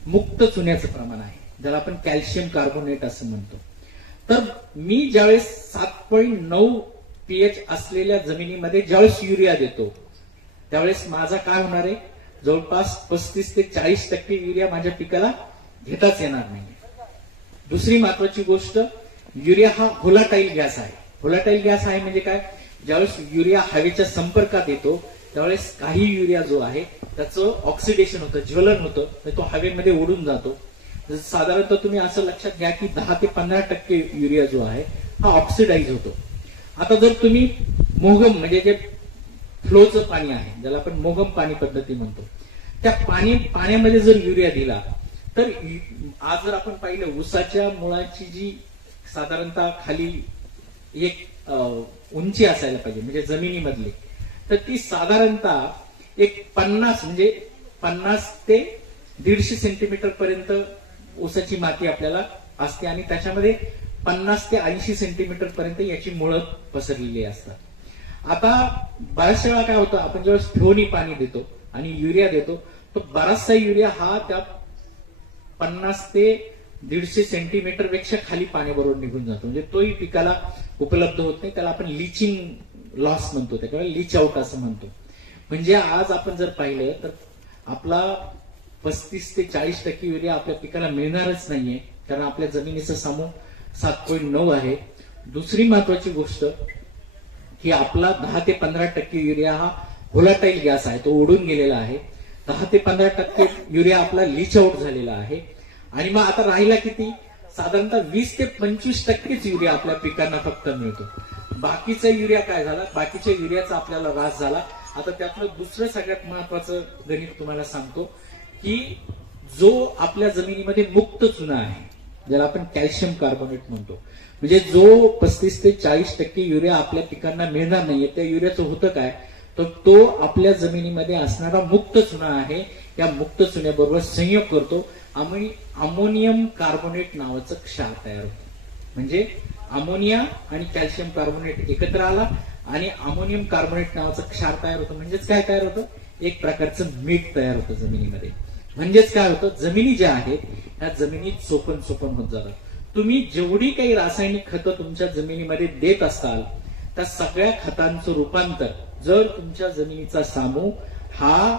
मुक्त चुन्याचं प्रमाण आहे ज्याला आपण कॅल्शियम कार्बोनेट असं म्हणतो. तर मी ज्यावेळेस 7.9 pH असलेल्या जमिनीमध्ये ज्यावेळेस युरिया देतो त्यावेळेस माझा काय होणार आहे जवळपास 35 ते 40% युरिया माझ्या पिकाला घेताच येणार नाही. दुसरी महत्वाची गोष्ट युरिया हा व्होलाटाईल गॅस आहे. व्होलाटाईल गॅस आहे म्हणजे काय ज्यावेळेस युरिया हवेच्या संपर्कात येतो त्यावेळेस काही युरिया जो आहे त्याचं ऑक्सिडेशन होतं ज्वलन होतं तो हवेमध्ये उडून जातो. साधारणतः तुम्ही असं लक्षात घ्या की 10 ते 15% युरिया जो आहे हा ऑक्सिडाइज होतो. आता जर तुम्ही मोहगम म्हणजे जे फ्लोचं पाणी आहे ज्याला आपण मोहगम पाणी पद्धती म्हणतो त्या पाण्यामध्ये जर युरिया दिला तर आज जर आपण पाहिलं ऊसाच्या मुळाची जी साधारणतः खाली एक उंची असायला पाहिजे म्हणजे जमिनीमधली तर ती साधारणतः एक 50 ते 150 सेंटीमीटर पर्यंत ऊसाची माती आपल्याला असते आणि त्याच्यामध्ये 50 ते 80 सेंटीमीटर पर्यंत याची मुळं पसरलेली असतात. आता बऱ्याचशा वेळा काय होतं आपण ज्यावेळेस ठेवणी पाणी देतो आणि युरिया देतो तो बराचसा युरिया हा त्या 50 ते 150 सेंटीमीटर पेक्षा खाली पाण्याबरोबर निघून जातो. म्हणजे तोही पिकाला उपलब्ध होत नाही. त्याला आपण लिचिंग लॉस म्हणतो त्याला लीच आउट असं म्हणतो. म्हणजे आज आपण जर पाहिलं तर आपला 35 ते 40% युरिया आपल्या पिकाला मिळणारच नाहीये कारण आपल्या जमिनीचा सामू 7.9 आहे. दुसरी महत्वाची गोष्ट की आपला 10 ते 15% युरिया हा व्होलाटाईल गॅस आहे तो उडून गेलेला आहे. 10 ते 15% युरिया आपला लीच आउट झालेला आहे. आणि मग आता राहिला किती साधारणतः 20 ते 25% युरिया आपल्या पिकांना फक्त मिळतो. बाकीचा युरिया काय झाला बाकीच्या युरियाचा आपल्याला ऱ्हास झाला. आता त्यातलं दुसरं सगळ्यात महत्वाचं गणित तुम्हाला सांगतो की जो आपल्या जमिनीमध्ये मुक्त चुना आहे ज्याला आपण कॅल्शियम कार्बोनेट म्हणतो म्हणजे जो 35 ते 40% युरिया आपल्या पिकांना मिळणार नाहीये त्या युरियाचं होतं काय तर तो आपल्या जमिनीमध्ये असणारा मुक्त चुना आहे. या मुक्त चुन्याबरोबर संयोग करतो अमोनियम कार्बोनेट नावाचं क्षार तयार होतं. म्हणजे अमोनिया आणि कॅल्शियम कार्बोनेट एकत्र आला आणि अमोनियम कार्बोनेट नावाचं क्षार तयार होतं. म्हणजेच काय तयार होतं एक प्रकारचं मीठ तयार होतं जमिनीमध्ये. म्हणजेच काय होतं जमिनी ज्या आहेत त्या जमिनीत चोपण होत जातात. तुम्ही जेवढी काही रासायनिक खतं तुमच्या जमिनीमध्ये देत असाल त्या सगळ्या खतांचं रूपांतर जर तुमच्या जमिनीचा सामू हा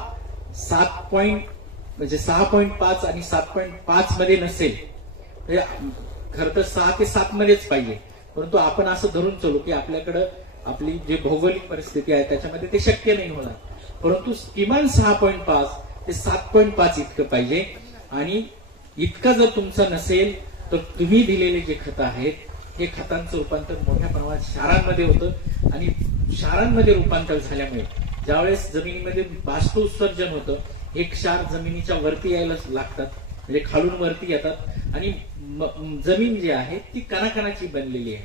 6.5 आणि 7.5 मध्ये नसेल खरं तर 6 ते 7 मध्येच पाहिजे परंतु आपण असं धरून चलू की आपल्याकडं आपली जी भौगोलिक परिस्थिती आहे त्याच्यामध्ये ते शक्य नाही होणार परंतु किमान 6.5 ते 7.5 इतकं पाहिजे. आणि इतका जर तुमचा नसेल तर तुम्ही दिलेले जे खतं आहेत हे खतांचं रूपांतर मोठ्या प्रमाणात क्षारांमध्ये होतं आणि क्षारांमध्ये रूपांतर झाल्यामुळे ज्यावेळेस जमिनीमध्ये बाष्प उत्सर्जन होतं हे क्षार जमिनीच्या वरती यायला लागतात म्हणजे खालून वरती येतात आणि जमीन जी आहे ती कणाकणाची बनलेली आहे.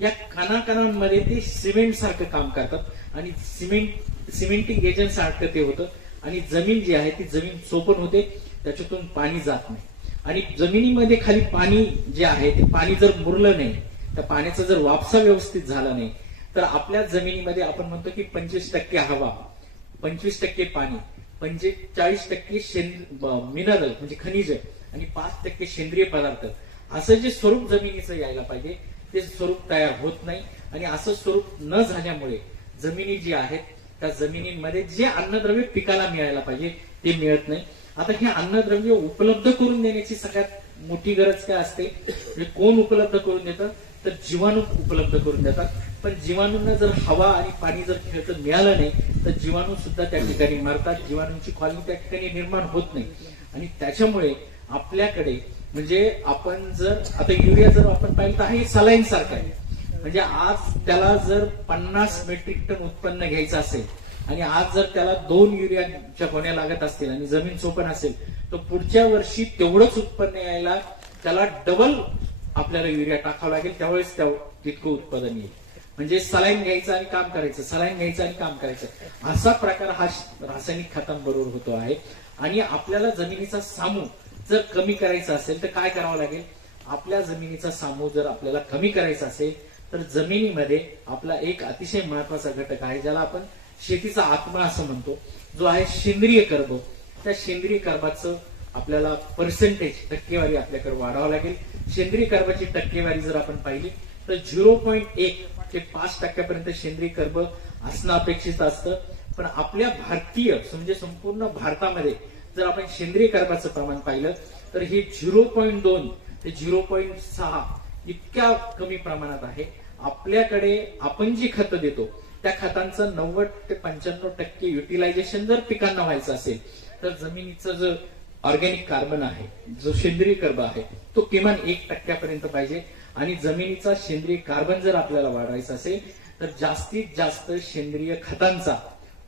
या कणाकणांमध्ये ते सिमेंट सारखं काम करतात आणि सिमेंट सिमेंटिंग एजंट सारखं ते होतं आणि जमीन जी आहे ती जमीन चोपण होते, त्याच्यातून पाणी जात नाही. आणि जमिनीमध्ये खाली पाणी जे आहे ते पाणी जर मुरलं नाही, त्या पाण्याचा जर वापसा व्यवस्थित झाला नाही, तर आपल्या जमिनीमध्ये आपण म्हणतो की 25% हवा, 25% पाणी, 45% मिनरल म्हणजे खनिज आणि 5% सेंद्रिय पदार्थ, असं जे स्वरूप जमिनीचं यायला पाहिजे ते स्वरूप तयार होत नाही. आणि असं स्वरूप न झाल्यामुळे जमिनी जी आहेत त्या जमिनीमध्ये जे अन्नद्रव्य पिकाला मिळायला पाहिजे ते मिळत नाही. आता हे अन्नद्रव्य उपलब्ध करून देण्याची सगळ्यात मोठी गरज काय असते, म्हणजे कोण उपलब्ध करून देतं, तर जीवाणू उपलब्ध करून देतात. पण जीवाणूंना जर हवा आणि पाणी जर खेळतं मिळालं नाही तर जीवाणू सुद्धा त्या ठिकाणी मरतात, जीवाणूंची कॉलनी त्या ठिकाणी निर्माण होत नाही. आणि त्याच्यामुळे आपल्याकडे म्हणजे आपण जर आता युरिया जर आपण पाहिलं तर हे सलाईन सारखं आहे. म्हणजे आज त्याला जर 50 मेट्रिक टन उत्पन्न घ्यायचं असेल आणि आज जर त्याला 2 युरियाच्या गोण्या लागत असतील आणि जमीन चोपण असेल तर पुढच्या वर्षी तेवढंच उत्पन्न यायला त्याला डबल आपल्याला युरिया टाकावं लागेल, त्यावेळेस तितकं उत्पादन येईल. म्हणजे सलाईन घ्यायचं आणि काम करायचं, सलाईन घ्यायचं आणि काम करायचं, असा प्रकार हा रासायनिक खतांबरोबर होतो आहे. आणि आपल्याला जमिनीचा सामू जर कमी करायचा असेल तर काय करावं लागेल, आपल्या जमिनीचा सामू जर आपल्याला कमी करायचा असेल तर जमिनीमध्ये आपला एक अतिशय महत्वाचा घटक आहे ज्याला आपण शेतीचा आत्मा असं म्हणतो, जो आहे सेंद्रिय कर्ब. त्या सेंद्रिय कर्बाचं आपल्याला पर्सेंटेज टक्केवारी आपल्याकडे वाढावं लागेल. सेंद्रिय कर्बाची टक्केवारी जर आपण पाहिली तर 0.1 ते 5% सेंद्रिय कर्ब असणं अपेक्षित असतं. पण आपल्या भारतीय म्हणजे संपूर्ण भारतामध्ये जर आपण सेंद्रिय कर्बाचं प्रमाण पाहिलं तर हे 0.2 ते 0.6 इतक्या कमी प्रमाणात आहे. आपल्याकडे आपण जी खतं देतो त्या खतांचं 90 ते 95% युटिलायझेशन जर पिकांना व्हायचं असेल तर जमिनीचं जो ऑर्गॅनिक कार्बन आहे, जो सेंद्रिय कर्ब आहे, तो किमान 1% पाहिजे. आणि जमिनीचा सेंद्रिय कार्बन जर आपल्याला वाढवायचा असेल तर जास्तीत जास्त सेंद्रिय खतांचा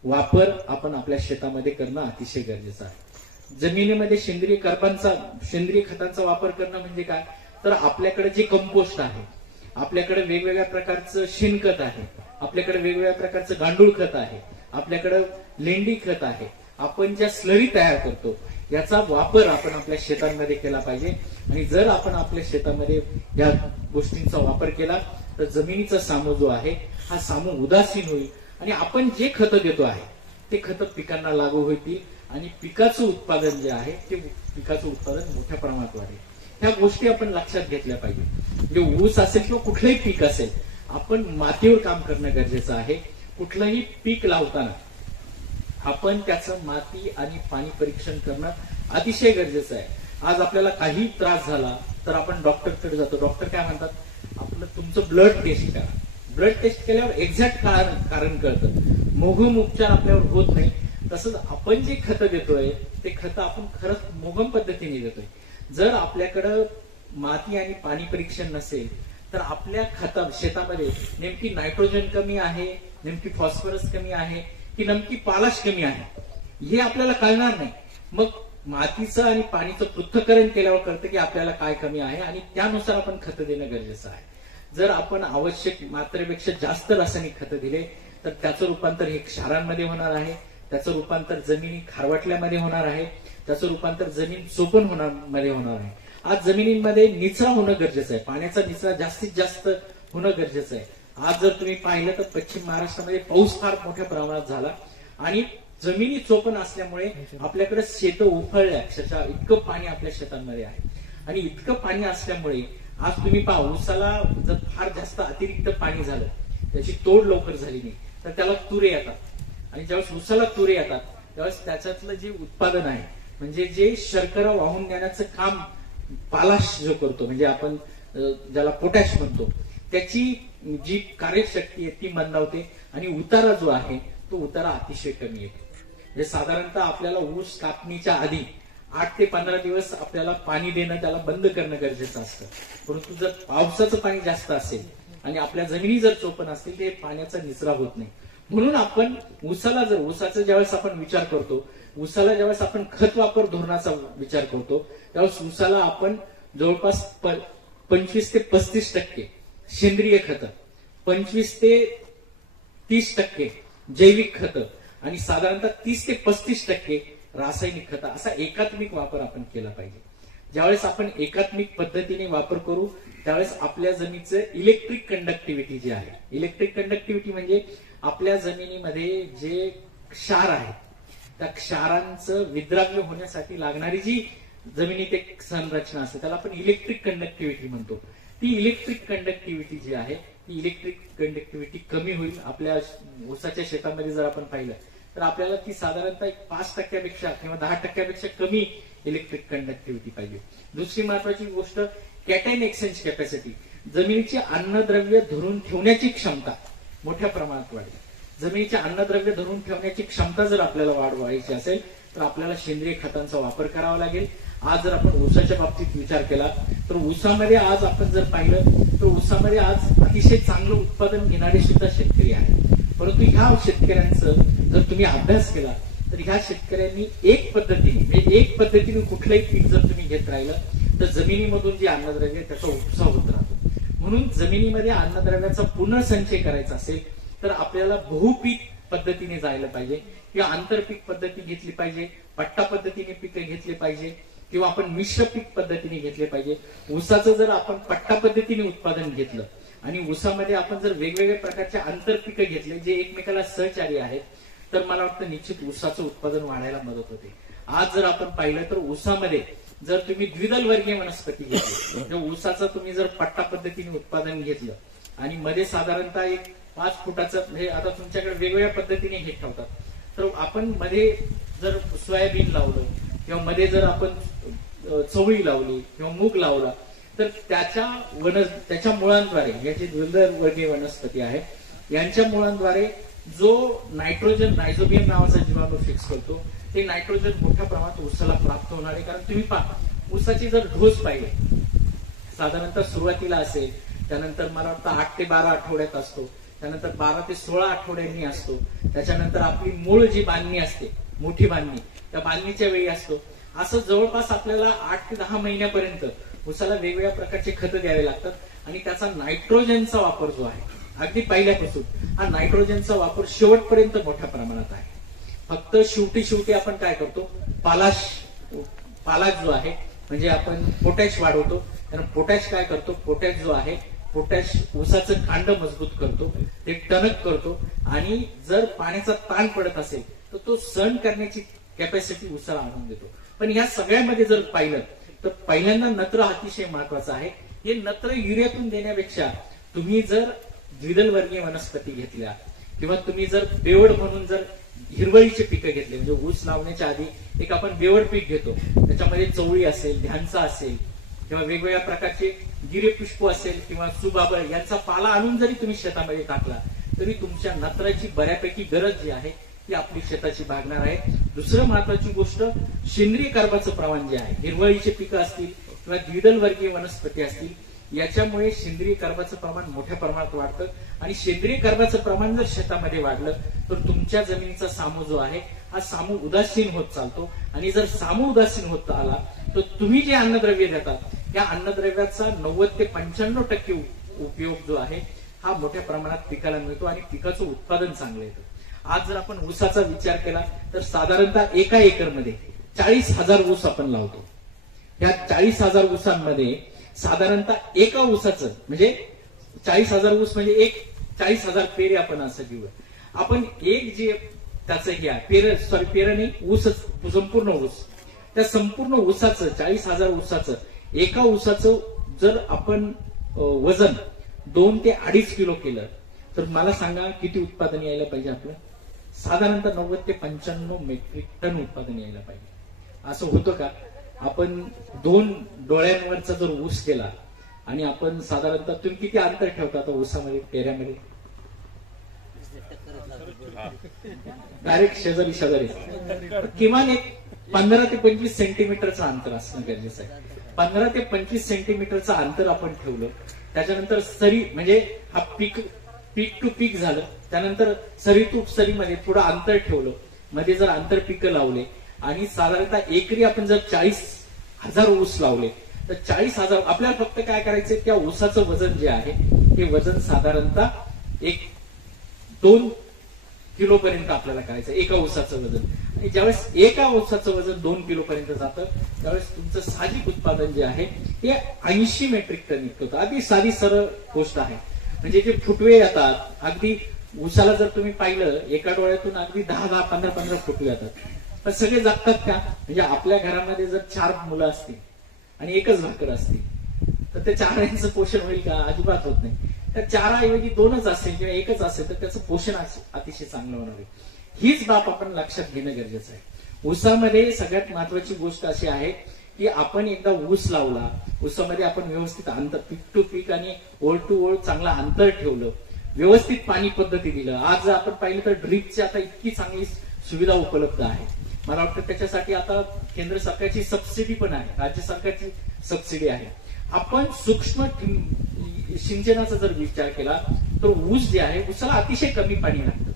वापर आपण आपल्या शेतामध्ये करणं अतिशय गरजेचं आहे. जमिनीमध्ये सेंद्रिय खतांचा वापर करणं म्हणजे काय, तर आपल्याकडे जे कंपोस्ट आहे, आपल्याकडे वेगवेगळ्या प्रकारचं शेणखत आहे, आपल्याकडे वेगवेगळ्या प्रकारचं गांडूळ खत आहे, आपल्याकडे लेंडी खत आहे, आपण ज्या स्लरी तयार करतो याचा वापर आपण आपल्या शेतांमध्ये केला पाहिजे. आणि जर आपण आपल्या शेतामध्ये या गोष्टींचा वापर केला तर जमिनीचा सामू जो आहे हा सामू उदासीन होईल आणि आपण जे खतं देतो आहे ते खतं पिकांना लागू होतील आणि पिकाचं उत्पादन जे आहे ते पिकाचं उत्पादन मोठ्या प्रमाणात वाढेल. ह्या गोष्टी आपण लक्षात घेतल्या पाहिजे. म्हणजे ऊस असेल किंवा कुठलंही पीक असेल, आपण मातीवर काम करणं गरजेचं आहे. कुठलंही पीक लावताना आपण त्याचं माती आणि पाणी परीक्षण करणं अतिशय गरजेचं आहे. आज आपल्याला काही त्रास झाला तर आपण डॉक्टरकडे जातो. डॉक्टर काय म्हणतात, आपलं तुमचं ब्लड टेस्ट करा. ब्लड टेस्ट केल्यावर एक्झॅक्ट कारण कळतं. मोघम उपचार आपल्यावर होत नाही. तसंच आपण जे खतं देतोय ते खतं आपण खरंच मोघम पद्धतीने देतोय. जर आपल्याकडं माती आणि पाणी परीक्षण नसेल तर आपल्या शेतामध्ये नेमकी नायट्रोजन कमी आहे, नेमकी फॉस्फरस कमी आहे की नेमकी पालाश कमी आहे हे आपल्याला कळणार नाही. मग मातीचं आणि पाणीचं पृथक्करण केल्यावर कळतं की आपल्याला काय कमी आहे आणि त्यानुसार आपण खतं देणं गरजेचं आहे. जर आपण आवश्यक मात्रेपेक्षा जास्त रासायनिक खतं दिले तर त्याचं रूपांतर हे क्षारांमध्ये होणार आहे, त्याचं रूपांतर जमिनी खारवटल्यामध्ये होणार आहे, त्याचं रूपांतर जमीन चोपण मध्ये होणार आहे. आज जमिनीमध्ये निचरा होणं गरजेचं आहे, पाण्याचा निचरा जास्तीत जास्त होणं गरजेचं आहे. आज जर तुम्ही पाहिलं तर पश्चिम महाराष्ट्रामध्ये पाऊस फार मोठ्या प्रमाणात झाला आणि जमिनी चोपण असल्यामुळे आपल्याकडे शेतं उफळल्या, अक्षरशः इतकं पाणी आपल्या शेतांमध्ये आहे. आणि इतकं पाणी असल्यामुळे आज तुम्ही पहा, ऊसाला जर फार जास्त अतिरिक्त पाणी झालं, त्याची तोड लवकर झाली नाही तर त्याला तुरे येतात. आणि ज्यावेळेस ऊसाला तुरे येतात त्यावेळेस त्याच्यातलं जे उत्पादन आहे म्हणजे जे शर्करा वाहून नेण्याचं काम पालाश जो करतो, म्हणजे आपण ज्याला पोटॅश म्हणतो, त्याची जी कार्यशक्ती आहे ती मंदावते आणि उतारा जो आहे तो उतारा अतिशय कमी येतो. म्हणजे साधारणतः आपल्याला ऊस कापणीच्या आधी 8 ते 15 दिवस आपल्याला पाणी देणं, त्याला बंद करणं गरजेचं असतं. परंतु जर पावसाचं पाणी जास्त असेल आणि आपल्या जमिनी जर चोपण असतील ते पाण्याचा निचरा होत नाही. म्हणून आपण ऊसाचा ज्यावेळेस आपण विचार करतो, ऊसाला ज्यावेळेस आपण खत वापर धोरणाचा विचार करतो त्यावेळेस ऊसाला आपण जवळपास 25 ते 35% सेंद्रिय खतं, 25 ते 30% जैविक खतं आणि साधारणतः 30 ते 35% रासायनिक खत असा एकात्मिक वापर आपण केला पाहिजे. ज्यावेळेस आपण एकात्मिक पद्धतीने वापर करू त्यावेळेस आपल्या जमिनीचं इलेक्ट्रिक कंडक्टिव्हिटी जी आहे, इलेक्ट्रिक कंडक्टिव्हिटी म्हणजे आपल्या जमिनीमध्ये जे क्षार आहे त्या क्षारांचं विद्राव्य होण्यासाठी लागणारी जी जमिनीत एक संरचना असते त्याला आपण इलेक्ट्रिक कंडक्टिव्हिटी म्हणतो. ती इलेक्ट्रिक कंडक्टिव्हिटी जी आहे ती इलेक्ट्रिक कंडक्टिव्हिटी कमी होईल. आपल्या ऊसाच्या शेतामध्ये जर आपण पाहिलं तर आपल्याला ती साधारणतः 5% किंवा 10% कमी इलेक्ट्रिक कंडक्टिव्हिटी पाहिजे. दुसरी महत्वाची गोष्ट कॅटायन एक्सचेंज कॅपॅसिटी, जमिनीची अन्नद्रव्य धरून ठेवण्याची क्षमता मोठ्या प्रमाणात वाढेल. जमिनीचे अन्नद्रव्य धरून ठेवण्याची क्षमता जर आपल्याला वाढवायची असेल तर आपल्याला सेंद्रिय खतांचा वापर करावा लागेल. आज जर आपण ऊसाच्या बाबतीत विचार केला तर ऊसामध्ये आज आपण जर पाहिलं तर ऊसामध्ये आज अतिशय चांगलं उत्पादन घेणारे सुद्धा शेतकरी आहेत. परंतु ह्या शेतकऱ्यांचं जर तुम्ही अभ्यास केला तर ह्या शेतकऱ्यांनी एक पद्धतीने कुठलंही पीक जर तुम्ही घेत राहिलं तर जमिनीमधून जे अन्नद्रव्य त्याचा उपसा होत राहतो. म्हणून जमिनीमध्ये अन्नद्रव्याचा पुनर्संचय करायचा असेल तर आपल्याला बहुपीक पद्धतीने जायला पाहिजे किंवा आंतरपीक पद्धती घेतली पाहिजे, पट्टा पद्धतीने पिकं घेतली पाहिजे किंवा आपण मिश्र पीक पद्धतीने घेतले पाहिजे. ऊसाचं जर आपण पट्टा पद्धतीने उत्पादन घेतलं आणि ऊसामध्ये आपण जर वेगवेगळ्या प्रकारचे आंतरपिकं घेतले जे एकमेकाला सहचारी आहेत तर मला वाटतं निश्चित ऊसाचं उत्पादन वाढायला मदत होते. आज जर आपण पाहिलं तर ऊसामध्ये जर तुम्ही द्विदल वर्गीय वनस्पती घेतली, जर ऊसाचं तुम्ही जर पट्टा पद्धतीने उत्पादन घेतलं आणि मध्ये साधारणतः एक 5 फुटाचं म्हणजे आता तुमच्याकडे वेगवेगळ्या पद्धतीने हे ठेवतात तर आपण मध्ये जर सोयाबीन लावलं किंवा मध्ये जर आपण चवळी लावली किंवा मूग लावला तर त्याच्या मुळांद्वारे या जे द्विदल वर्गीय वनस्पती आहेत यांच्या मुळांद्वारे जो नायट्रोजन नायझोबियम नावाचा जीवाणू फिक्स करतो ते नायट्रोजन मोठ्या प्रमाणात ऊसाला प्राप्त होणार आहे. कारण तुम्ही पहा ऊसाची जर ढोस पाहिजे साधारणतः सुरुवातीला असेल, त्यानंतर मला वाटतं 8 ते 12 आठवड्यात असतो, त्यानंतर 12 ते 16 आठवड्यांनी असतो, त्याच्यानंतर आपली मूळ जी बांधणी असते मोठी बांधणी त्या बांधणीच्या वेळी असतो. असं जवळपास आपल्याला 8 ते 10 महिन्यापर्यंत ऊसाला वेगवेगळ्या प्रकारचे खतं द्यावे लागतात आणि त्याचा नायट्रोजनचा वापर जो आहे अगदी पहिल्यापासून हा नायट्रोजनचा वापर शेवटपर्यंत मोठ्या प्रमाणात आहे. फक्त शेवटी आपण काय करतो पालाश जो आहे म्हणजे आपण पोटॅश वाढवतो. कारण पोटॅश काय करतो, पोटॅश जो आहे पोटॅश ऊसाचं कांड मजबूत करतो, ते टणक करतो आणि जर पाण्याचा ताण पडत असेल तर तो सहन करण्याची कॅपॅसिटी ऊसाला आणून देतो. पण ह्या सगळ्यामध्ये जर पाहिलं तर पहिल्यांदा नत्र अतिशय महत्वाचं आहे. हे नत्र युरियातून देण्यापेक्षा तुम्ही जर द्विदल वर्गीय वनस्पती घेतल्या किंवा तुम्ही जर बेवड म्हणून जर हिरवळीचे पिकं घेतले म्हणजे ऊस लावण्याच्या आधी एक आपण बेवड पीक घेतो त्याच्यामध्ये चवळी असेल, ध्यांचा असेल किंवा वेगवेगळ्या प्रकारचे गिरेपुष्प असेल किंवा सुबाबळ यांचा पाला आणून जरी तुम्ही शेतामध्ये टाकला तरी तुमच्या नत्राची बऱ्यापैकी गरज जी आहे ती आपली शेताची भागणार आहे. दुसरं महत्वाची गोष्ट सेंद्रिय कर्बाचं प्रमाण जे आहे, हिरवळीचे पिकं असतील किंवा द्विदल वर्गीय वनस्पती असतील याच्यामुळे सेंद्रिय कर्बाचं प्रमाण मोठ्या प्रमाणात वाढतं आणि सेंद्रिय कर्बाचं प्रमाण जर शेतामध्ये वाढलं तर तुमच्या जमिनीचा सामू जो आहे हा सामू उदासीन होत चालतो आणि जर सामू उदासीन होत आला तर तुम्ही जे अन्नद्रव्य देतात त्या अन्नद्रव्याचा 90 ते 95% उपयोग जो आहे हा मोठ्या प्रमाणात पिकाला मिळतो आणि पिकाचं उत्पादन चांगलं येतं. आज जर आपण ऊसाचा विचार केला तर साधारणतः एका एकरमध्ये 40,000 ऊस आपण लावतो. या 40,000 ऊसांमध्ये साधारणतः एका ऊसाचं म्हणजे 40,000 ऊस म्हणजे एक 40,000 पेरे आपण असं घेऊया. आपण एक जे त्याचं हे आहे पेर नाही ऊसच संपूर्ण ऊस त्या संपूर्ण ऊसाचं 40,000 ऊसाचं एका ऊसाचं जर आपण वजन 2 ते 2.5 किलो केलं तर मला सांगा किती उत्पादन यायला पाहिजे आपलं? साधारणतः 90 ते 95 मेट्रिक टन उत्पादन यायला पाहिजे. असं होतं का? आपण 2 डोळ्यांवरचा जर ऊस केला आणि आपण साधारणतः तुम्ही किती अंतर ठेवता आता ऊसामध्ये पेऱ्यामध्ये? डायरेक्ट शेजारी किमान एक 15 ते 25 सेंटीमीटरचं अंतर असणं गरजेचं आहे. 15 ते 25 सेंटीमीटरचं अंतर आपण ठेवलं त्याच्यानंतर सरी म्हणजे हा पीक टू पीक झालं, त्यानंतर सरी टू सरीमध्ये थोडं अंतर ठेवलं, मध्ये जर आंतर पिकं लावले आणि साधारणतः एकरी आपण जर 40,000 ऊस लावले तर 40,000 आपल्याला फक्त काय करायचंय त्या ऊसाचं वजन जे आहे हे वजन साधारणतः एक 2 किलोपर्यंत आपल्याला करायचं एका ऊसाचं वजन. आणि ज्यावेळेस एका ऊसाचं वजन 2 किलोपर्यंत जातं त्यावेळेस तुमचं साहजिक उत्पादन जे आहे ते 80 मेट्रिक टन इतकं होतं. अगदी साधी सरळ गोष्ट आहे. म्हणजे जे फुटवे येतात अगदी ऊसाला जर तुम्ही पाहिलं एका डोळ्यातून अगदी 10-10, 15-15 फुटवे येतात. पण सगळे जगतात का? म्हणजे आपल्या घरामध्ये जर 4 मुलं असतील आणि एकच भाकर असतील तर त्या 4 पोषण होईल का? अजिबात होत नाही. त्या 4ऐवजी 2च असेल किंवा एकच असेल तर त्याचं पोषण अतिशय चांगलं होणार आहे. हीच बाब आपण लक्षात घेणं गरजेचं आहे. ऊसामध्ये सगळ्यात महत्वाची गोष्ट अशी आहे की आपण एकदा ऊस लावला, ऊसामध्ये आपण व्यवस्थित अंतर पीक टू पीक आणि ओळ टू ओळ चांगला अंतर ठेवलं, व्यवस्थित पाणी पद्धती दिलं. आज जर आपण पाहिलं तर ड्रीपची आता इतकी चांगली सुविधा उपलब्ध आहे. मला वाटतं त्याच्यासाठी आता केंद्र सरकारची सबसिडी पण आहे, राज्य सरकारची सबसिडी आहे. आपण सूक्ष्म सिंचनाचा जर विचार केला तर ऊस जे आहे ऊसाला अतिशय कमी पाणी लागतं.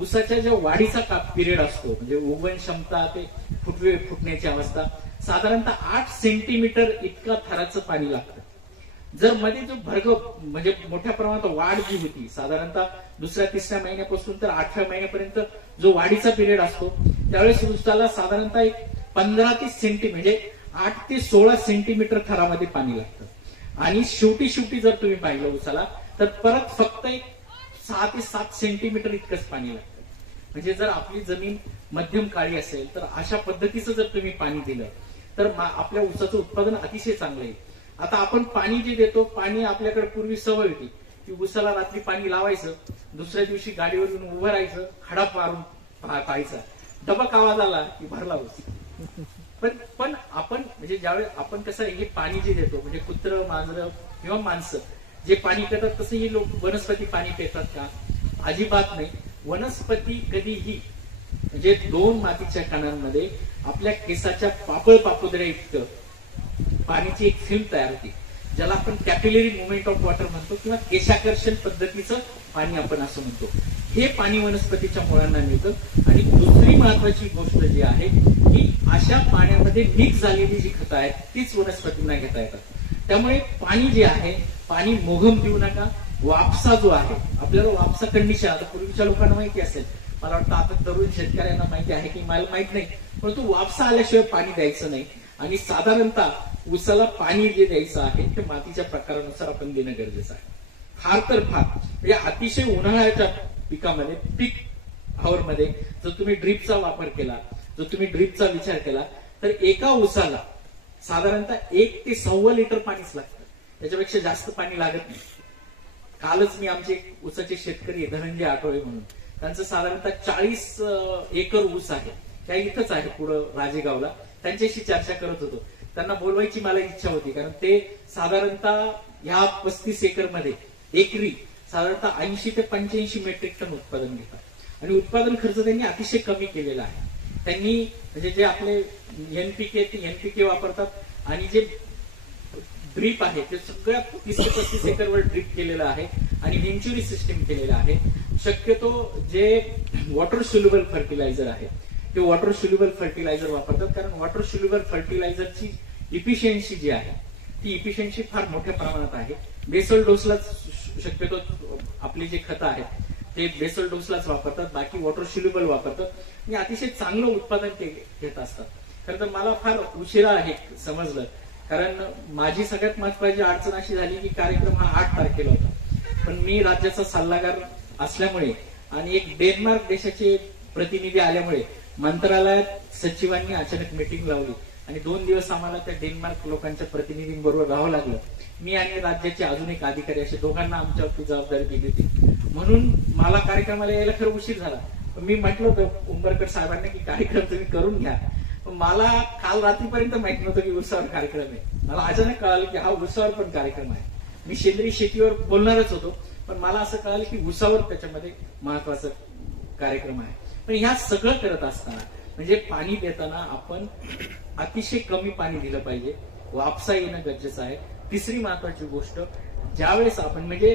ऊसाच्या ज्या वाढीचा पिरियड असतो म्हणजे उगवण क्षमता ते फुटवे फुटण्याची अवस्था साधारणतः 8 सेंटीमीटर इतका थराचं पाणी लागतं. जर मध्ये जो भरग म्हणजे मोठ्या प्रमाणात वाढ जी होती साधारणतः 2-3 महिन्यापासून तर 8व्या महिन्यापर्यंत जो वाढीचा पिरियड असतो त्यावेळेस ऊसाला साधारणतः एक 15 ते सेंटी म्हणजे 8 ते 16 सेंटीमीटर थरामध्ये पाणी लागतं. आणि शेवटी जर तुम्ही पाहिलं ऊसाला तर परत फक्त एक 6 ते 7 सेंटीमीटर इतकंच पाणी लागतं. म्हणजे जर आपली जमीन मध्यम काळी असेल तर अशा पद्धतीचं जर तुम्ही पाणी दिलं तर आपल्या ऊसाचं उत्पादन अतिशय चांगलं येईल. आता आपण पाणी जे देतो पाणी आपल्याकडे पूर्वी सवय होती की ऊसाला रात्री पाणी लावायचं, दुसऱ्या दिवशी गाडीवर येऊन उभं राहायचं, खडा मारून पाहायचा, डबक आवाज आला की भरला ऊस. पण आपण म्हणजे ज्यावेळेस आपण कसं हे पाणी जे देतो म्हणजे कुत्र मांजरं किंवा माणसं जे पाणी पितात तसं ही लोक वनस्पती पाणी पितात का? अजिबात नाही. वनस्पती कधीही म्हणजे 2 मातीच्या कणांमध्ये आपल्या केसाच्या पापदऱ्या इतकं पाण्याची एक फिल्म तयार होती ज्याला आपण कॅपिलरी मुवमेंट ऑफ वॉटर म्हणतो किंवा केशाकर्षण पद्धतीचं पाणी आपण असं म्हणतो. हे पाणी वनस्पतीच्या मुळांना मिळतं. आणि दुसरी महत्वाची गोष्ट जी आहे की अशा पाण्यामध्ये मिक्स झालेली जी खतं आहेत तीच वनस्पतींना घेता येतात. त्यामुळे पाणी जे आहे पाणी मोघम देऊ नका. वापसा जो आहे आपल्याला वापसा कंडिशन आता पूर्वीच्या लोकांना माहिती असेल, मला वाटतं आता तरुण शेतकऱ्यांना माहिती आहे की मला माहित नाही, परंतु वापसा आल्याशिवाय पाणी द्यायचं नाही. आणि साधारणतः ऊसाला पाणी जे द्यायचं आहे ते मातीच्या प्रकारानुसार आपण देणं गरजेचं आहे. फार तर फार म्हणजे अतिशय उन्हाळ्याच्या पिकामध्ये पीक हवरमध्ये जर तुम्ही ड्रीपचा वापर केला, जर तुम्ही ड्रीपचा विचार केला तर एका ऊसाला साधारणतः 1 ते 1.25 लिटर पाणीच लागतं. त्याच्यापेक्षा जास्त पाणी लागत नाही. कालच मी आमचे ऊसाचे शेतकरी धनंजय आठवळे म्हणून त्यांचं साधारणतः 40 एकर ऊस आहे, त्या इथंच आहे पुढं राजेगावला, त्यांच्याशी चर्चा करत होतो. त्यांना बोलवायची मला इच्छा होती कारण ते साधारणतः ह्या 35 एकर मध्ये एकरी साधारणतः 80 ते 85 मेट्रिक टन उत्पादन घेतात आणि उत्पादन खर्च त्यांनी अतिशय कमी केलेला आहे. त्यांनी म्हणजे जे आपले एनपीके वापरतात आणि जे ड्रीप आहे ते सगळ्या 30 ते 35 एकरवर ड्रीप केलेलं आहे आणि व्हेंच्युरी सिस्टीम केलेलं आहे. शक्यतो जे वॉटर सोल्युबल फर्टिलायझर आहे ते वॉटर सोल्युबल फर्टिलायझर वापरतात कारण वॉटर सोल्युबल फर्टिलायझरची इफिशियन्सी जी आहे ती इफिशियन्सी फार मोठ्या प्रमाणात आहे. बेसल डोसलाच शक्यतो आपली जे खतं आहेत ते बेसल डोसलाच वापरतात, बाकी वॉटर सोल्युबल वापरतात आणि अतिशय चांगलं उत्पादन ते घेत असतात. खरं तर मला फार उशिरा हे समजलं कारण माझी सगळ्यात महत्वाची अडचण अशी झाली की कार्यक्रम हा 8 तारखेला होता, पण मी राज्याचा सल्लागार असल्यामुळे आणि एक डेन्मार्क देशाचे प्रतिनिधी आल्यामुळे मंत्रालयात सचिवांनी अचानक मीटिंग लावली आणि 2 दिवस आम्हाला त्या डेन्मार्क लोकांच्या प्रतिनिधींबरोबर राहावं लागलं. मी आणि राज्याचे अजून एक अधिकारी असे दोघांना आमच्यावरती जबाबदारी दिली होती म्हणून मला कार्यक्रमाला यायला खरं उशीर झाला. मी म्हटलं होतं उंबरकर साहेबांना की कार्यक्रम तुम्ही करून घ्या, पण मला काल रात्रीपर्यंत माहित नव्हतं की ऊसावर कार्यक्रम आहे. मला अचानक कळालं की हा ऊसावर पण कार्यक्रम आहे. मी सेंद्रिय शेतीवर बोलणारच होतो पण मला असं कळालं की ऊसावर त्याच्यामध्ये महत्वाचा कार्यक्रम आहे. पण ह्या सगळं करत असताना म्हणजे पाणी देताना आपण अतिशय कमी पाणी दिलं पाहिजे, वापसा येणं गरजेचं आहे. तिसरी महत्वाची गोष्ट ज्यावेळेस आपण म्हणजे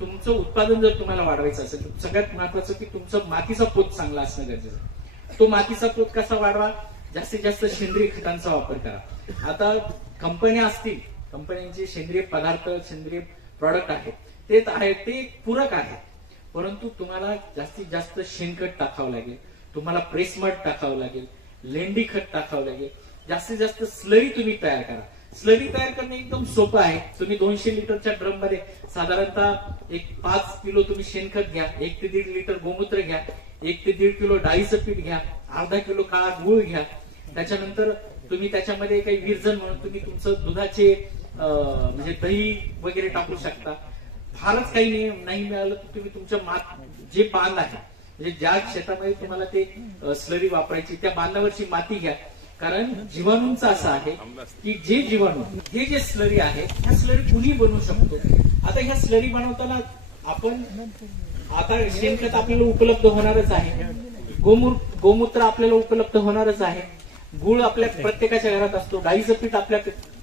तुमचं उत्पादन जर तुम्हाला वाढवायचं असेल तर सगळ्यात महत्वाचं की तुमचं मातीचा पोत चांगला असणं गरजेचं आहे. तो मातीचा पोत कसा वाढवा? जास्तीत जास्त सेंद्रिय खतांचा वापर करा. आता कंपन्या असतील, कंपन्यांचे सेंद्रिय पदार्थ सेंद्रिय प्रॉडक्ट आहेत ते पूरक आहेत, परंतु तुम्हाला जास्तीत जास्त शेणखत टाकावं लागेल, तुम्हाला प्रेसमड टाकावं लागेल, लेंडी खत टाकावं लागेल, जास्तीत जास्त स्लरी तुम्ही तयार करा. स्लरी तयार करणे एकदम सोपं आहे. तुम्ही 200 लिटरच्या ड्रम मध्ये साधारणतः एक 5 किलो तुम्ही शेणखत घ्या, 1 ते 1.5 लिटर गोमूत्र घ्या, 1 ते 1.5 किलो डाळीचं पीठ घ्या, अर्धा किलो काळा गूळ घ्या. त्याच्यानंतर तुम्ही त्याच्यामध्ये काही विरजण म्हणून तुम्ही तुमचं दुधाचे म्हणजे दही वगैरे टाकू शकता. फारच काही नाही मिळालं तर तुम्ही तुमच्या जे बांध आहे, म्हणजे ज्या शेतामध्ये तुम्हाला ते स्लरी वापरायची त्या बांधावरची माती घ्या. कारण जीवाणूंचं असं आहे की जे जीवाणू हे जे स्लरी आहे ह्या स्लरी कुणी बनवू शकतो. आता ह्या स्लरी बनवताना आपण आता शेणखत आपल्याला उपलब्ध होणारच आहे, गोमूत्र आपल्याला उपलब्ध होणारच आहे, गुळ आपल्या प्रत्येकाच्या घरात असतो, डाळीचं पीठ आपल्या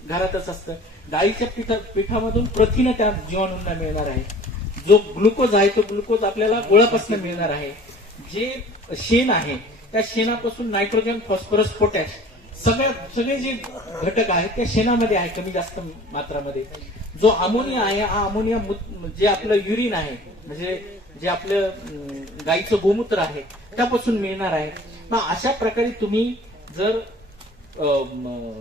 घरातच असतं. डाळीच्या पिठामधून प्रथिनं त्या जीवाणूंना मिळणार आहे. जो ग्लुकोज आहे तो ग्लुकोज आपल्याला गुळापासून मिळणार आहे. जे शेण आहे त्या शेणापासून नायट्रोजन, फॉस्फरस, पोटॅश सगळे जे घटक आहेत त्या शेणामध्ये आहे कमी जास्त मात्रामध्ये. जो अमोनिया आहे हा अमोनिया जे आपलं युरिन आहे म्हणजे जे आपलं गाईचं गोमूत्र आहे त्यापासून मिळणार आहे. मग अशा प्रकारे तुम्ही जर